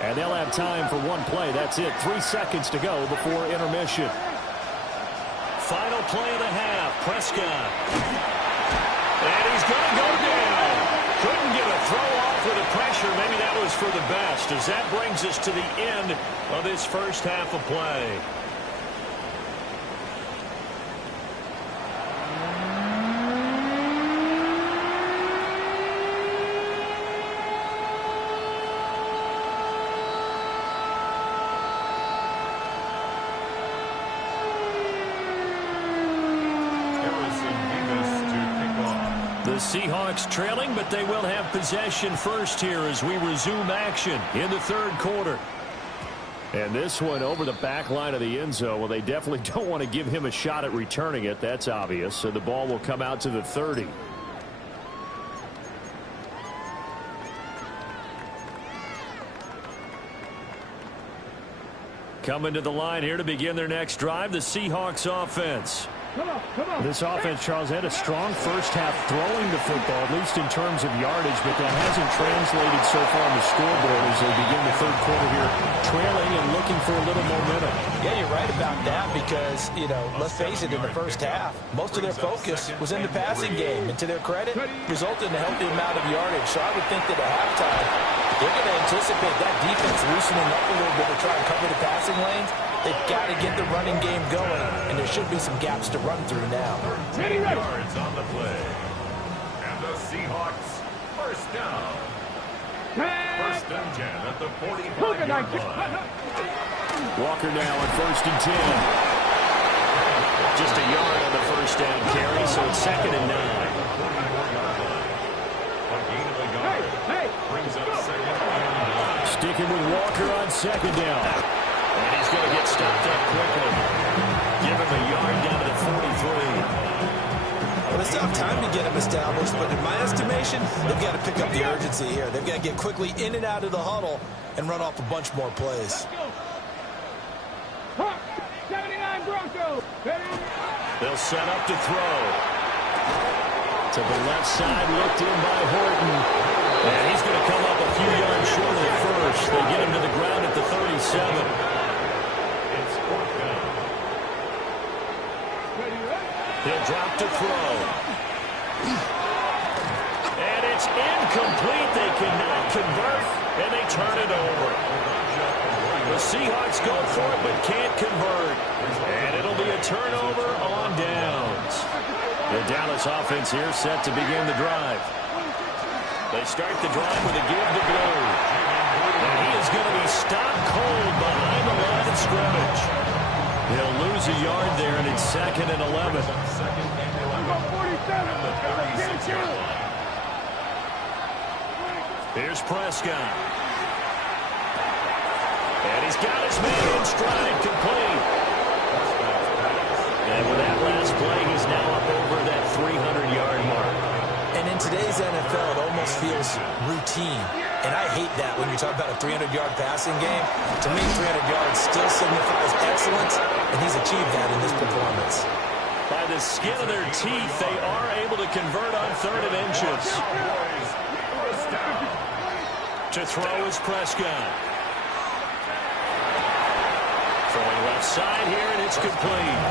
And they'll have time for 1 play. That's it. 3 seconds to go before intermission. Final play of the half. Prescott. And he's going to go down. Couldn't get a throw off with the pressure. Maybe that was for the best, as that brings us to the end of this first half of play. Seahawks trailing, but they will have possession first here as we resume action in the third quarter. And this one over the back line of the end zone. Well, they definitely don't want to give him a shot at returning it. That's obvious. So the ball will come out to the 30. Coming to the line here to begin their next drive, the Seahawks offense. This offense, Charles, had a strong first half throwing the football, at least in terms of yardage, but that hasn't translated so far on the scoreboard as they begin the third quarter here, trailing and looking for a little momentum. Yeah, you're right about that because, let's face it, in the first half, most of their focus was in the passing game. And to their credit, resulted in a healthy amount of yardage. So I would think that at halftime, they're going to anticipate that defense loosening up a little bit to try and cover the passing lanes. They've got to get the running game going, and there should be some gaps to run through now. 10 yards on the play. And the Seahawks first down. First and 10 at the 45-yard line. Walker now on first and 10. Just a yard on the first down carry, so it's second and 9. A gain of a yard. Brings up second and 9. Sticking with Walker on second down. And he's going to get stopped up quickly. Give him a yard down to the 43. Well, it's tough time to get him established, but in my estimation, they've got to pick up the urgency here. They've got to get quickly in and out of the huddle and run off a bunch more plays. 79 Broncos. They'll set up to throw. To the left side, looked in by Horton. And he's going to come up a few yards short of the first. They get him to the ground at the 37. He'll drop to throw. And it's incomplete. They cannot convert, and they turn it over. The Seahawks go for it, but can't convert. And it'll be a turnover on downs. The Dallas offense here set to begin the drive. They start the drive with a give to Blue. And he is going to be stopped cold behind the line of scrimmage. They'll lose a yard there, and it's second and 11. Here's Prescott. And he's got his man in stride, complete. And with that last play, he's now up over that 300-yard mark. And in today's NFL, it almost feels routine. And I hate that when you're talking about a 300-yard passing game. To me, 300 yards still signifies excellence, and he's achieved that in this performance. By the skin of their teeth, they are able to convert on third and inches. To throw is Prescott. Throwing left side here, and it's complete.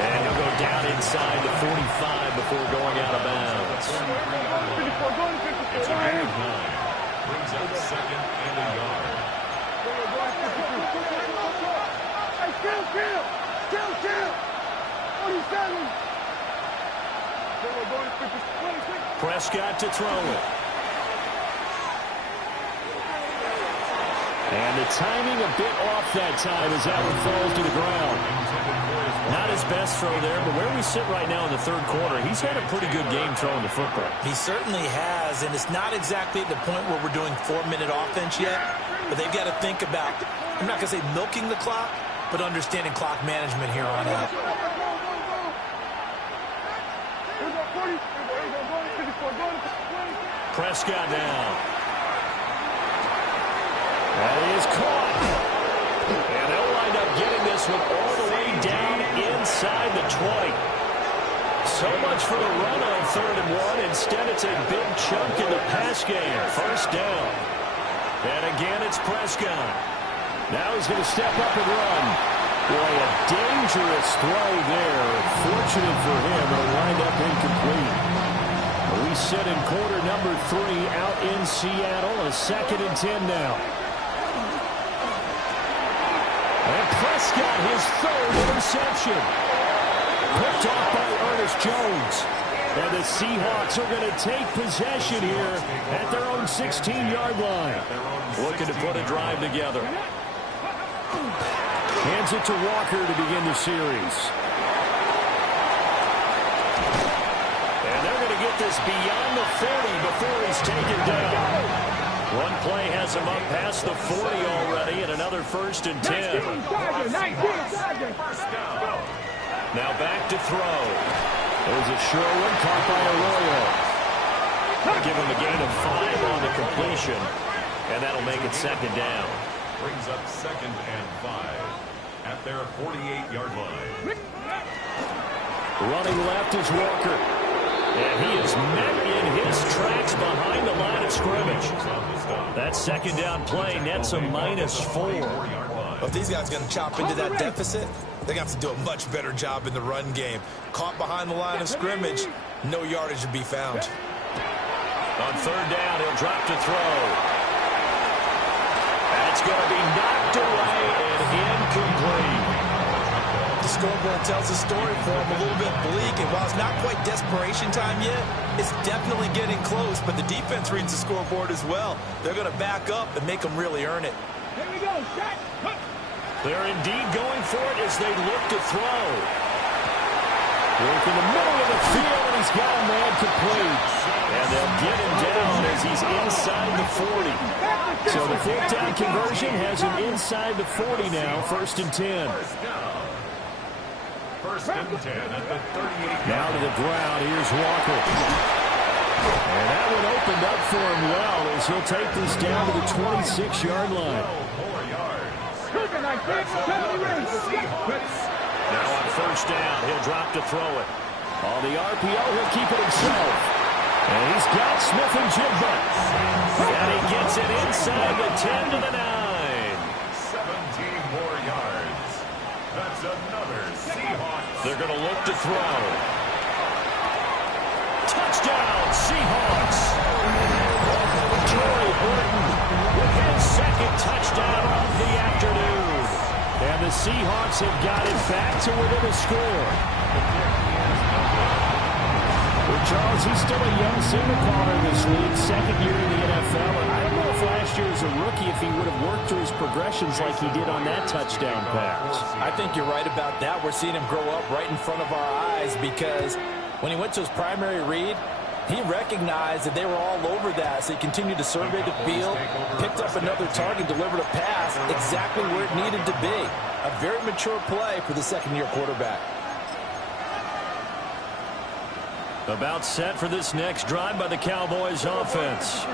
And he'll go down inside the 45 before going out of bounds. It's a gain of 9. Brings up second and a yard. Prescott to throw it. And the timing a bit off that time as that one falls to the ground. Not his best throw there, but where we sit right now in the third quarter, he's had a pretty good game throwing the football. He certainly has, and it's not exactly at the point where we're doing 4-minute offense yet, but they've got to think about, I'm not going to say milking the clock, but understanding clock management here on out. Prescott down. That is caught. And they'll wind up getting this one all the way down inside the 20. So much for the run on third and 1. Instead, it's a big chunk in the pass game. First down. And again, it's Prescott. Now he's going to step up and run. Boy, a dangerous throw there. Fortunate for him, it'll wind up incomplete. We sit in quarter number 3 out in Seattle. A second and 10 now. And Prescott, his third interception. Picked off by Ernest Jones. And the Seahawks are going to take possession here at their own 16-yard line. Looking to put a drive together. Hands it to Walker to begin the series. And they're going to get this beyond the 40 before he's taken down. One play has him up past the 40 already, and another first and 10. Now back to throw. There's a short one caught by Arroyo. Give him a gain of 5 on the completion, and that'll make it second down. brings up 2nd and 5 at their 48-yard line. Running left is Walker. And he is met in his tracks behind the line of scrimmage. That second down play nets a -4. Well, if these guys are going to chop into that deficit, they're going to have to do a much better job in the run game. Caught behind the line of scrimmage, no yardage to be found. On 3rd down, he'll drop to throw. That's going to be knocked away and incomplete. The scoreboard tells the story for him a little bit bleak, and while it's not quite desperation time yet, it's definitely getting close, but the defense reads the scoreboard as well. They're going to back up and make them really earn it. Here we go, shot. They're indeed going for it as they look to throw. Work in the middle of the field, and he's got a man complete. And they'll get him down as he's inside the 40. So the 4th down conversion has him inside the 40 now, 1st and 10. First and 10 at the 38. Now to the ground, here's Walker. And that one opened up for him well as he'll take this down to the 26-yard line. More yards. Now on 1st down, he'll drop to throw it. On the RPO, he'll keep it himself. And he's got Smith and Jigba. And he gets it inside the 10 to the 9. 17 more yards. That's another Seahawks. They're going to look to throw. Touchdown, Seahawks. Joey Burton with his 2nd touchdown of the afternoon. And the Seahawks have got it back to within a score. Well, Charles, he's still a young signal caller in this league, 2nd year in the NFL. And I don't know if last year as a rookie, if he would have worked through his progressions like he did on that touchdown pass. I think you're right about that. We're seeing him grow up right in front of our eyes because when he went to his primary read, he recognized that they were all over that, so he continued to survey the field, picked up another target, delivered a pass exactly where it needed to be. A very mature play for the 2nd-year quarterback. About set for this next drive by the Cowboys offense.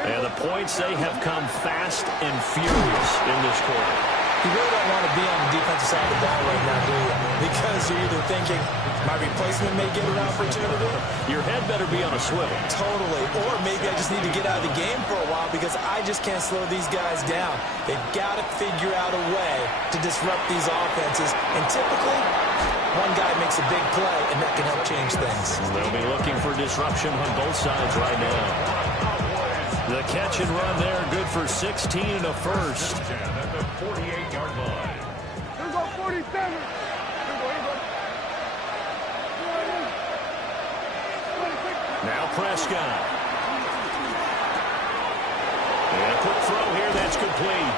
And the points, they have come fast and furious in this quarter. You really don't want to be on the defensive side of the ball right now, do you? Because you're either thinking, my replacement may get an opportunity. Your head better be on a swivel. Totally. Or maybe I just need to get out of the game for a while because I just can't slow these guys down. They've got to figure out a way to disrupt these offenses. And typically, one guy makes a big play, and that can help change things. They'll be looking for disruption on both sides right now. The catch and run there, good for 16 and a first. At the 48-yard line. Here we go, 47. Here we go. Now Prescott. And a quick throw here, that's complete.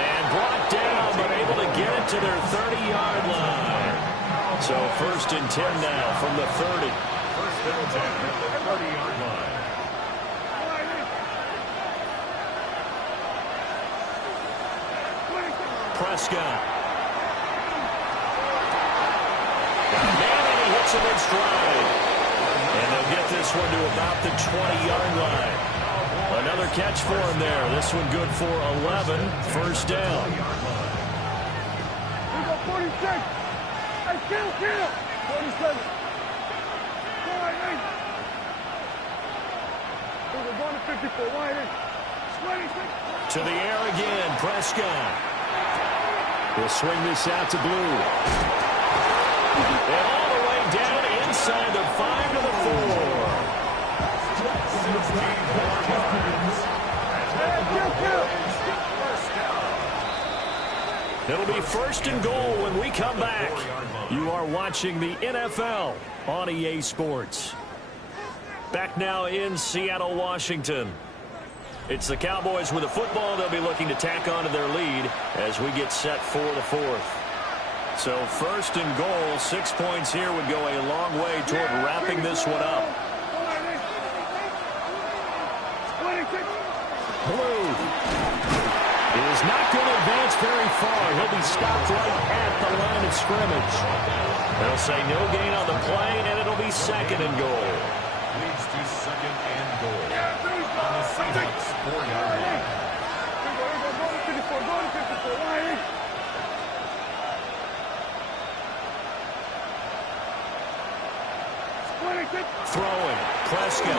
And brought down, but able to get it to their 30-yard line. So 1st and 10 now from the 30. 1st and 10 at the 30-yard line. Prescott. Got a man, and he hits him in stride. And they'll get this one to about the 20-yard line. Another catch for him there. This one good for 11. 1st down. Here we go, 46. Hey, kill. 47. All right, man. We're going to 54. Why ain't 26. To the air again, Prescott. He'll swing this out to Blue. And all the way down inside the 5 to the 4. It'll be 1st and goal when we come back. You are watching the NFL on EA Sports. Back now in Seattle, Washington. It's the Cowboys with the football. They'll be looking to tack on to their lead as we get set for the 4th. So 1st and goal, 6 points here would go a long way toward wrapping this one up. Blue is not going to advance very far. He'll be stopped right at the line of scrimmage. They'll say no gain on the play, and it'll be 2nd and goal. Leads to 2nd and goal. On the Seahawks 4-yard line. Throwing. Prescott.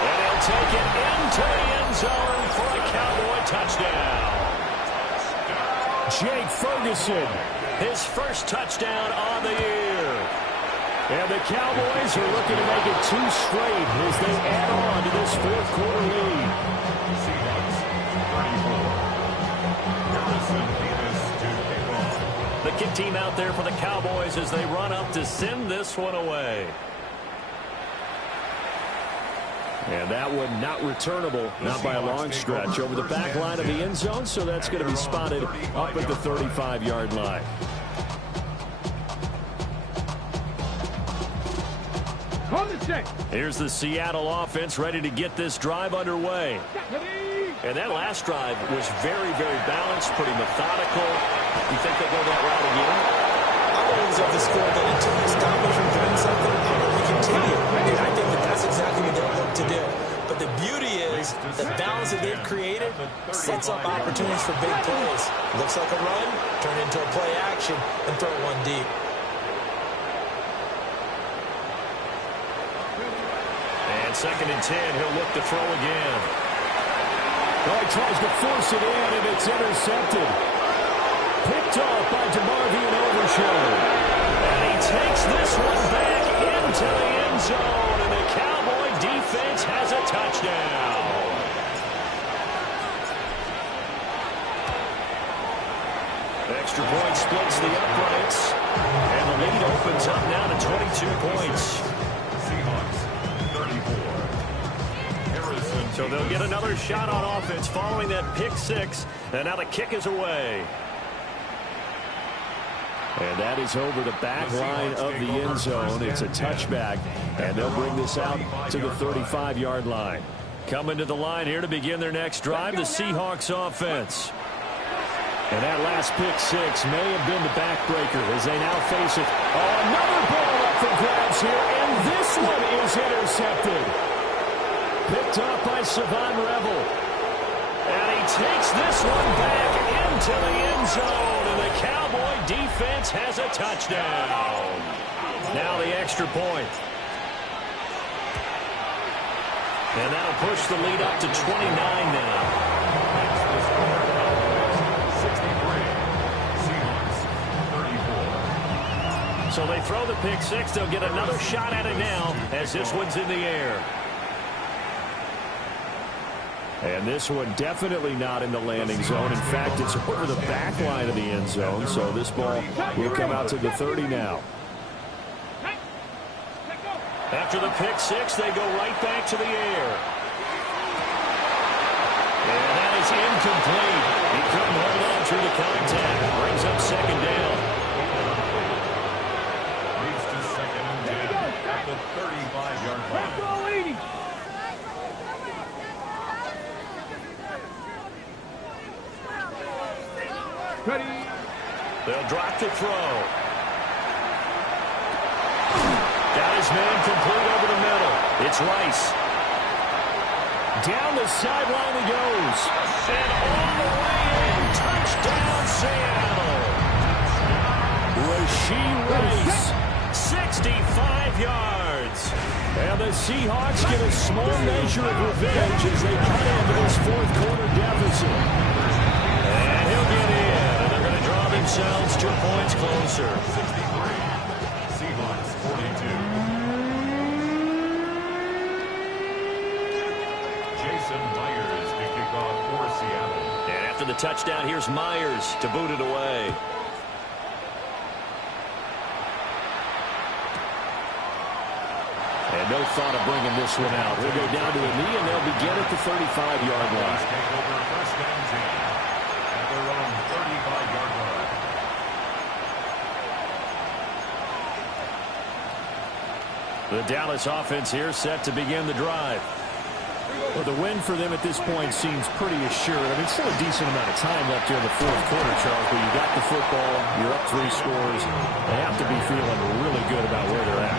And he'll take it into the end zone for a Cowboy touchdown. Jake Ferguson, his first touchdown on the year. And the Cowboys are looking to make it 2 straight as they add on to this fourth quarter lead. Seahawks 34. Harrison Davis to kick off. The kick team out there for the Cowboys as they run up to send this one away. And that one not returnable, not by a long stretch, over the back line of the end zone, so that's going to be spotted up at the 35-yard line. Here's the Seattle offense ready to get this drive underway. And that last drive was very, very balanced, pretty methodical. You think they go that route again? I'm always of the score that until they stop me from doing something, they continue. And I think that that's exactly what they'll look to do. But the beauty is the balance that they've created sets up opportunities for big plays. Looks like a run, turn it into a play action, and throw one deep. And 2nd and 10, he'll look to throw again. Oh, he tries to force it in, and it's intercepted. Picked off by DeMarvion Overshown. And he takes this one back into the end zone, and the Cowboy defense has a touchdown. Extra point splits the uprights, and the lead opens up now to 22 points. Seahawks 34. Harrison. So they'll get another shot on offense following that pick 6, and now the kick is away. And that is over the back line of the end zone. It's a touchback, and they'll bring this out to the 35-yard line. Coming to the line here to begin their next drive, the Seahawks offense. And that last pick 6 may have been the backbreaker as they now face it. Oh, another ball up for grabs here, and this one is intercepted. Picked off by Savon Revel. And he takes this one back into the end zone, and the Cowboy defense has a touchdown. Now the extra point. And that'll push the lead up to 29 now. So they throw the pick 6. They'll get another shot at it now as this one's in the air. And this one definitely not in the landing zone. In fact, it's over the back line of the end zone. So this ball will come out to the 30 now. After the pick 6, they go right back to the air. And that is incomplete. He couldn't hold on through the contact. Brings up 2nd down. Leads to 2nd and 10 at the 35-yard line. They'll drop the throw. Got his man complete over the middle. It's Rice. Down the sideline he goes. And all the way in. Touchdown, Seattle. Rashee Rice. 65 yards. And the Seahawks get a small measure of revenge as they cut into this fourth quarter deficit. And he'll get in. And they're going to draw themselves 2 points closer. 63. Seahawks 42. Jason Myers to kick off for Seattle. And after the touchdown, here's Myers to boot it away. And no thought of bringing this one out. We'll go down to a knee, and they'll begin at the 35-yard line. Take over 1st and 10 at their own 35-yard line. The Dallas offense here set to begin the drive. Well, the win for them at this point seems pretty assured. I mean, still a decent amount of time left here in the fourth quarter, Charles, but you got the football, you're up 3 scores. They have to be feeling really good about where they're at.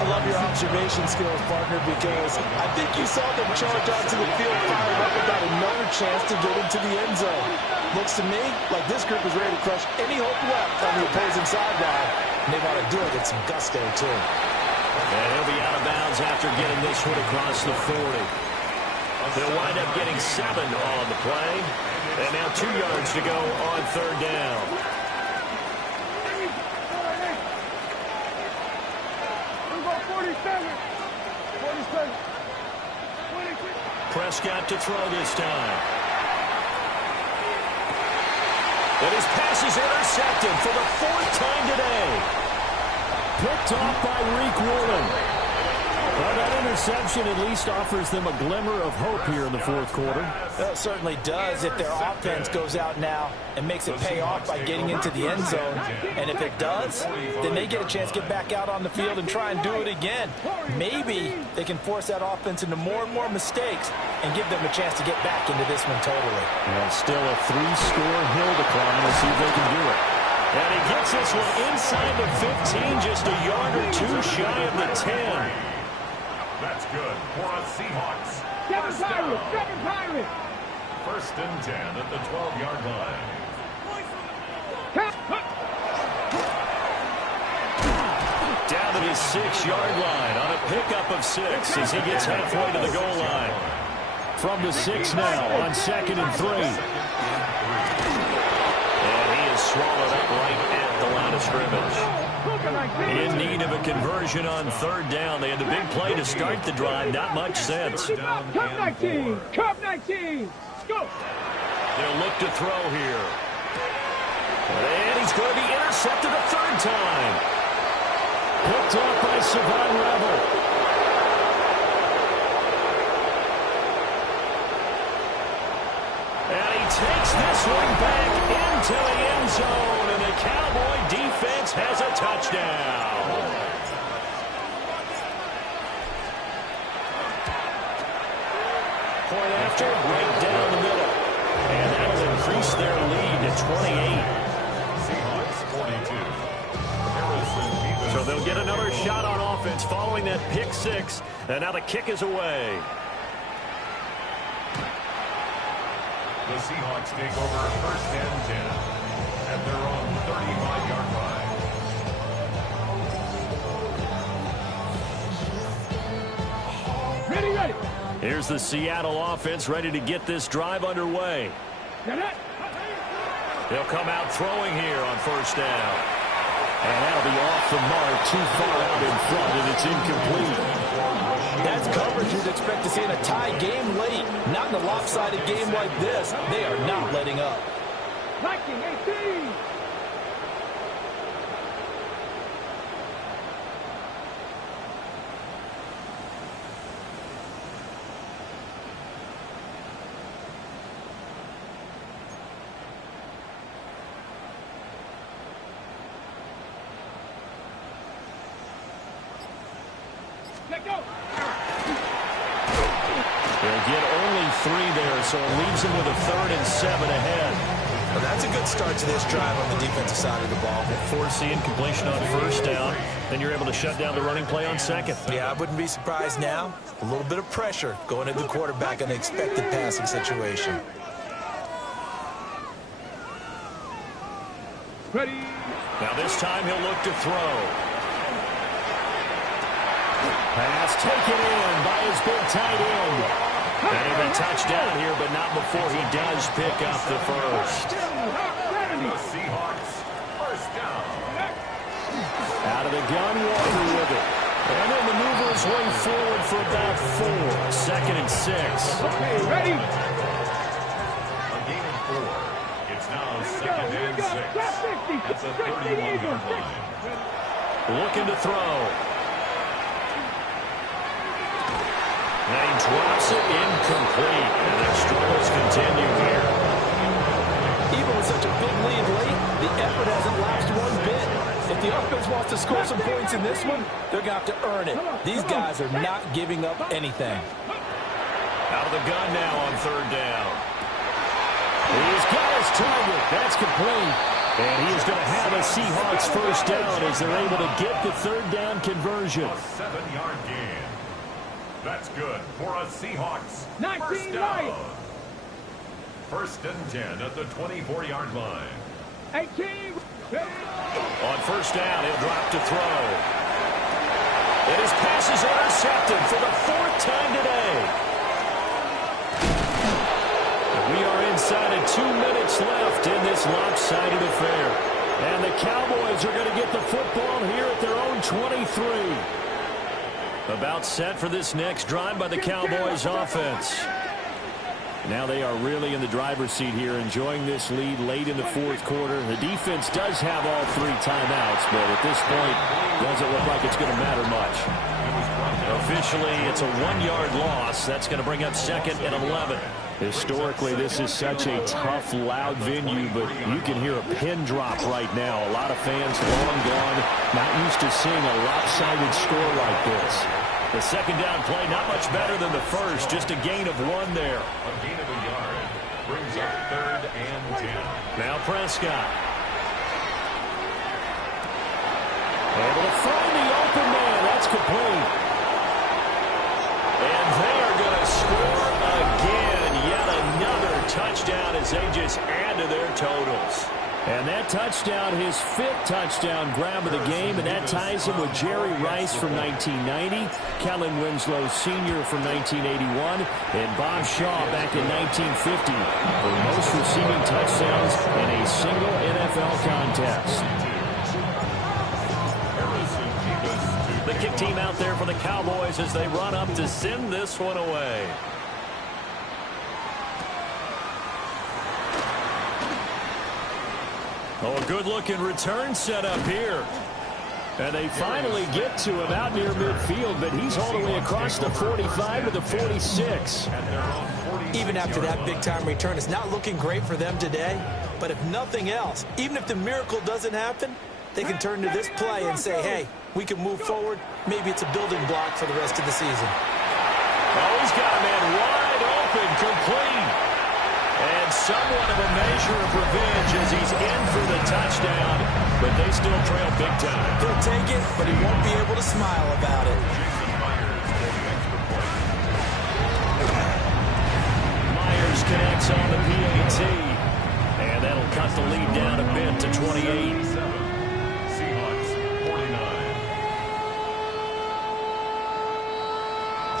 I love your observation skills, partner, because I think you saw them charge onto the field, fired up, and got another chance to get into the end zone. Looks to me like this group is ready to crush any hope left on the opposing sideline, and they want to do it with some gusto, too. And he'll be out of bounds after getting this one across the 40. They'll wind up getting 7 on the play. And now 2 yards to go on third down. Prescott to throw this time. And his pass is intercepted for the 4th time today. Picked off by Reek Woolen. Well, that interception at least offers them a glimmer of hope here in the 4th quarter. Well, it certainly does if their offense goes out now and makes it pay off by getting into the end zone. And if it does, then they get a chance to get back out on the field and try and do it again. Maybe they can force that offense into more and more mistakes and give them a chance to get back into this one totally. And still a 3-score hill to climb. Let's see if they can do it. And he gets this one inside the 15, just a yard or 2 shy of the 10. That's good for a Seahawks. First down. First and 10 at the 12-yard line. Down to his 6-yard line on a pickup of 6 as he gets halfway to the goal line. From the 6 now on 2nd and 3. And he is swallowed up right at the line of scrimmage. In need of a conversion on 3rd down. They had the big play to start the drive. Not much sense. Cup 19! Cup 19! Go! They'll look to throw here. And he's going to be intercepted a 3rd time. Picked off by Savon Revel. And he takes this one back into the end zone, and the Cowboy defense has a touchdown. Point after, right down the middle. And that'll increase their lead to 28. Seahawks 42. So they'll get another shot on offense following that pick 6. And now the kick is away. The Seahawks take over first and 10 at their own 35-yard line. Ready! Here's the Seattle offense ready to get this drive underway. They'll come out throwing here on 1st down. And that'll be off the mark, too far out in front, and it's incomplete. That's coverage you'd expect to see in a tie game late. Not in a lopsided game like this. They are not letting up. 19-18! Let go! They'll get only 3 there, so it leaves them with a 3rd and 7 ahead. Well, that's a good start to this drive on the defensive side of the ball. Force the incompletion on 1st down, then you're able to shut down the running play on 2nd. Yeah, I wouldn't be surprised now. A little bit of pressure going into the quarterback in the expected passing situation. Ready! Now this time he'll look to throw. Pass taken in by his big tight end. And he'll be touchdown here, but not before he does pick up the 1st. The Seahawks first down. Out of the gun, Walker with it. And then maneuver his way forward for about 4. 2nd and 6. Okay, ready? A gain of 4. It's now 2nd and 6. That's a 31-yard line. Looking to throw. Now he drops it incomplete, and their struggles continue here. Even with such a big lead late, the effort hasn't lapsed one bit. If the offense wants to score some points in this one, they're going to have to earn it. These guys are not giving up anything. Out of the gun now on 3rd down. He's got his target. That's complete. And he is going to have a Seahawks first down as they're able to get the third down conversion. A 7-yard gain. That's good for a Seahawks 19 first down. First and 10 at the 24-yard line. 18. On first down, he'll drop to throw. And his pass is intercepted for the 4th time today. And we are inside of 2 minutes left in this lopsided affair. And the Cowboys are going to get the football here at their own 23. About set for this next drive by the Cowboys offense. Now they are really in the driver's seat here, enjoying this lead late in the 4th quarter. The defense does have all 3 timeouts, but at this point, doesn't look like it's going to matter much. Officially, it's a 1-yard loss. That's going to bring up 2nd and 11. Historically, this is such a tough, loud venue, but you can hear a pin drop right now. A lot of fans long gone, not used to seeing a lopsided score like this. The second down play, not much better than the first, just a gain of 1 there. A gain of a yard brings up 3rd and 10. Now Prescott. Able to find the open man. That's complete. And they are going to score again. Yet another touchdown as they just add to their totals. And that touchdown, his 5th touchdown grab of the game, and that ties him with Jerry Rice from 1990, Kellen Winslow Sr. from 1981, and Bob Shaw back in 1950 for most receiving touchdowns in a single NFL contest. The kick team out there for the Cowboys as they run up to send this one away. Oh, a good-looking return set up here. And they finally get to him out near midfield, but he's all the way across the 45 to the 46. Even after that big-time return, it's not looking great for them today. But if nothing else, even if the miracle doesn't happen, they can turn to this play and say, hey, we can move forward. Maybe it's a building block for the rest of the season. Oh, he's got a man wide open, complete. And somewhat of a measure of revenge as he's in for the touchdown, but they still trail big time. He'll take it, but he won't be able to smile about it. Myers connects on the PAT, and that'll cut the lead down a bit to 28. Seahawks 49.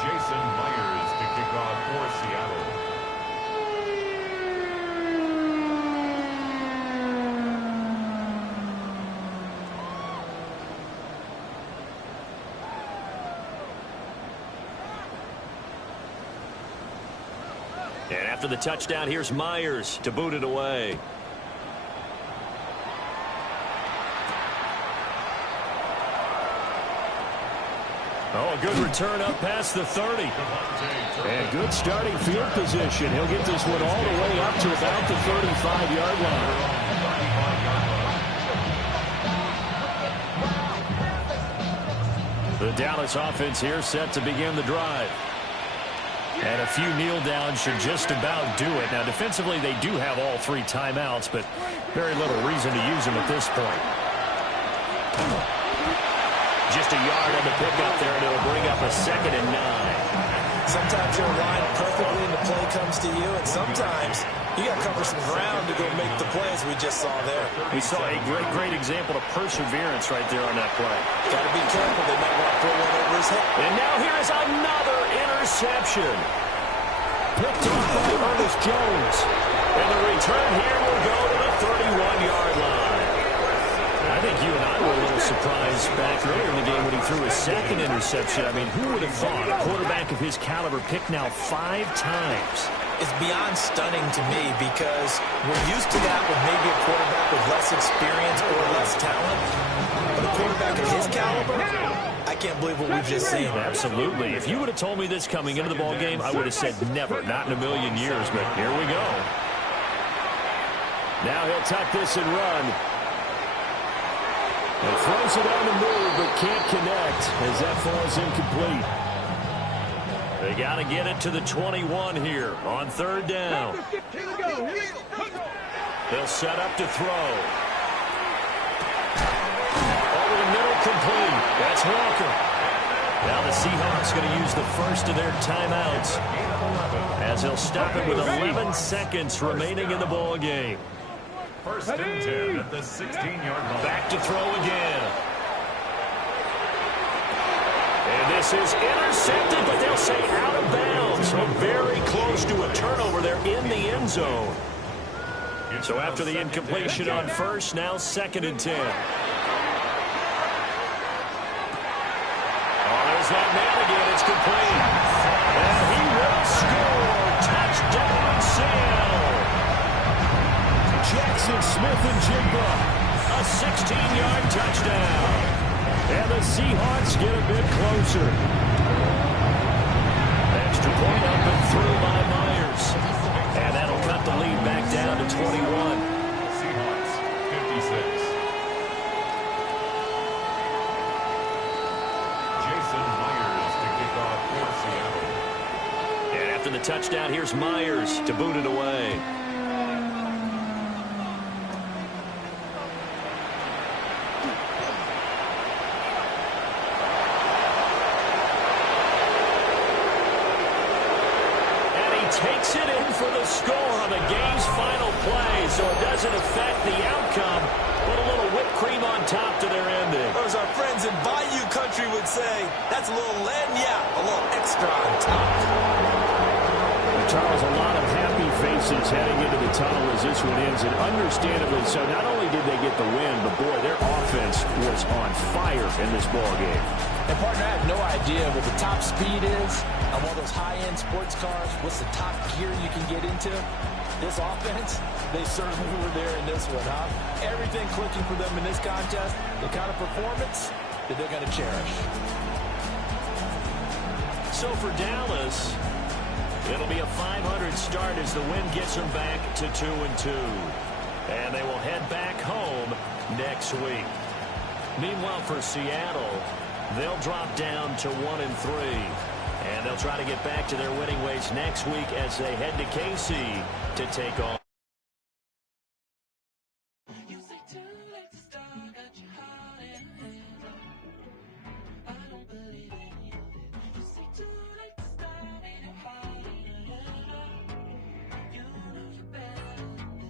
Jason Myers to kick off for Seattle. And after the touchdown, here's Myers to boot it away. Oh, a good return up past the 30. And good starting field position. He'll get this one all the way up to about the 35-yard line. The Dallas offense here set to begin the drive. And a few kneel downs should just about do it. Now, defensively, they do have all 3 timeouts, but very little reason to use them at this point. Just a yard on the pickup there, and it'll bring up a 2nd and 9. Sometimes you're aligned perfectly and the play comes to you, and sometimes you got to cover some ground to go make the plays we just saw there. We saw a great example of perseverance right there on that play. Got to be careful. They might want to throw one over his head. And now here is another interception. Picked off by Ernest Jones. And the return here will go to the 31-yard line. I think you and I were a little surprised back earlier in the game when he threw his 2nd interception. I mean, who would have thought a quarterback of his caliber picked now 5 times? It's beyond stunning to me because we're used to that with maybe a quarterback with less experience or less talent. But a quarterback of his caliber, I can't believe what we've just seen. Absolutely. If you would have told me this coming into the ball game, I would have said never, not in a million years. But here we go. Now he'll tuck this and run. And throws it on the move, but can't connect as that falls incomplete. They got to get it to the 21 here on 3rd down. They'll set up to throw. Over the middle, complete. That's Walker. Now the Seahawks going to use the first of their timeouts as they'll stop it with 11 seconds remaining in the ball game. First and 10 at the 16-yard line. Back to throw again. And this is intercepted, but they'll say out of bounds. So very close to a turnover there in the end zone. So after the incompletion on first, now 2nd and 10. That man again, it's complete. And he will score. Touchdown, Seattle. Jackson Smith-Njigba, a 16-yard touchdown. And the Seahawks get a bit closer. Extra point up and through by Myers. And that'll cut the lead back down to 21. Seahawks, 56. And after the touchdown, here's Myers to boot it away. And he takes it in for the score on the game's final play, so it doesn't affect the outcome, but a little whipped cream on top to their ending. Or as our friends in Bayou Country would say, that's a little lagniappe, a little extra on top. Charles, a lot of happy faces heading into the tunnel as this one ends, and understandably so. Not only did they get the win, but boy, their offense was on fire in this ball game. And partner, I have no idea what the top speed is on one of those high-end sports cars. What's the top gear you can get into? This offense, they certainly were there in this one, huh? Everything clicking for them in this contest, the kind of performance that they're going to cherish. So for Dallas, it'll be a 500 start as the win gets them back to 2-2. And they will head back home next week. Meanwhile, for Seattle, they'll drop down to 1-3. And they'll try to get back to their winning ways next week as they head to KC to take on.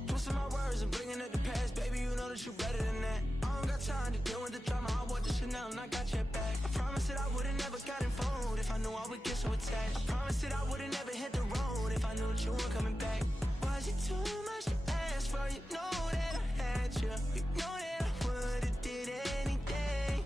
Twisting my words and bringing it to pass, baby, you know that you better than that. I don't got time to deal with the drama. I want the Chanel and I got your back. I promise that I would've never got involved if I knew I would get so attached. I promise that I would've never hit the road if I knew that you were coming back. Was it too much to ask for? You know that I had you. You know that I would've did anything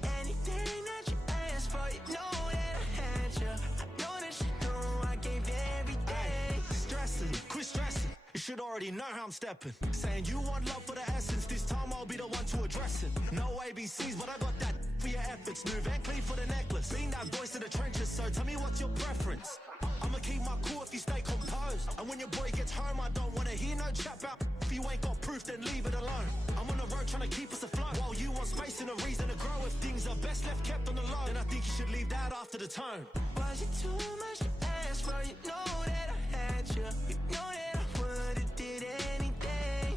that you asked for. You know that I had you. I know that you know I gave everything. Stressing, quit stressing. You should already know how I'm stepping. Saying you want love for the essence. This time I'll be the one to address it. No ABCs, but I got that for your efforts. New Van Cleef for the necklace. Being that voice in the trenches, so tell me what's your preference. I'ma keep my cool if you stay composed. And when your boy gets home, I don't wanna hear no chat about if you ain't got proof, then leave it alone. I'm on the road trying to keep us afloat. While you want space and a reason to grow. If things are best left kept on the low, then I think you should leave that after the tone. Was it too much to ask for? You know that I had you. You know that I would've did anything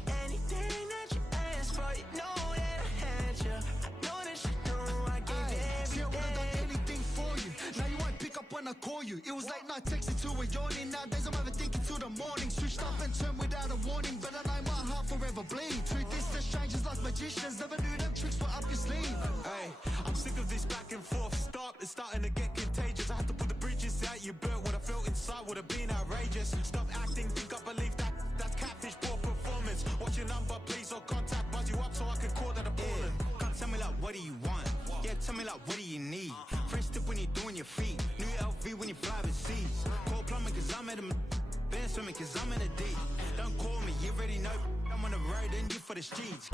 that you asked for. You know that I had you. I know that you know I gave everything. See, I would've done anything for you. Now you won't pick up when I call you. It was late night texting to a yawning. Nowadays I'm overthinking till the morning. Switched up and turned without a warning, but I know my heart forever bleed. Truth is that strangers like magicians never knew them tricks were up your sleeve. Hey, I'm sick of this back and forth. Stop, it's starting to get contagious. I had to put the bridges out you built. What I felt inside would have been outrageous. Stop acting, think I believe that. That's catfish, poor performance. What's your number, please, or contact. Buzz you up so I can call that a ballin'. Come tell me like, what do you want? Yeah, tell me like, what do you need? French tip when you're doing your feet. New LV when you fly overseas. Call plumbing cause I'm at a been swimming cause I'm in a deep. Don't call me, you already know I'm on the road and you for the streets.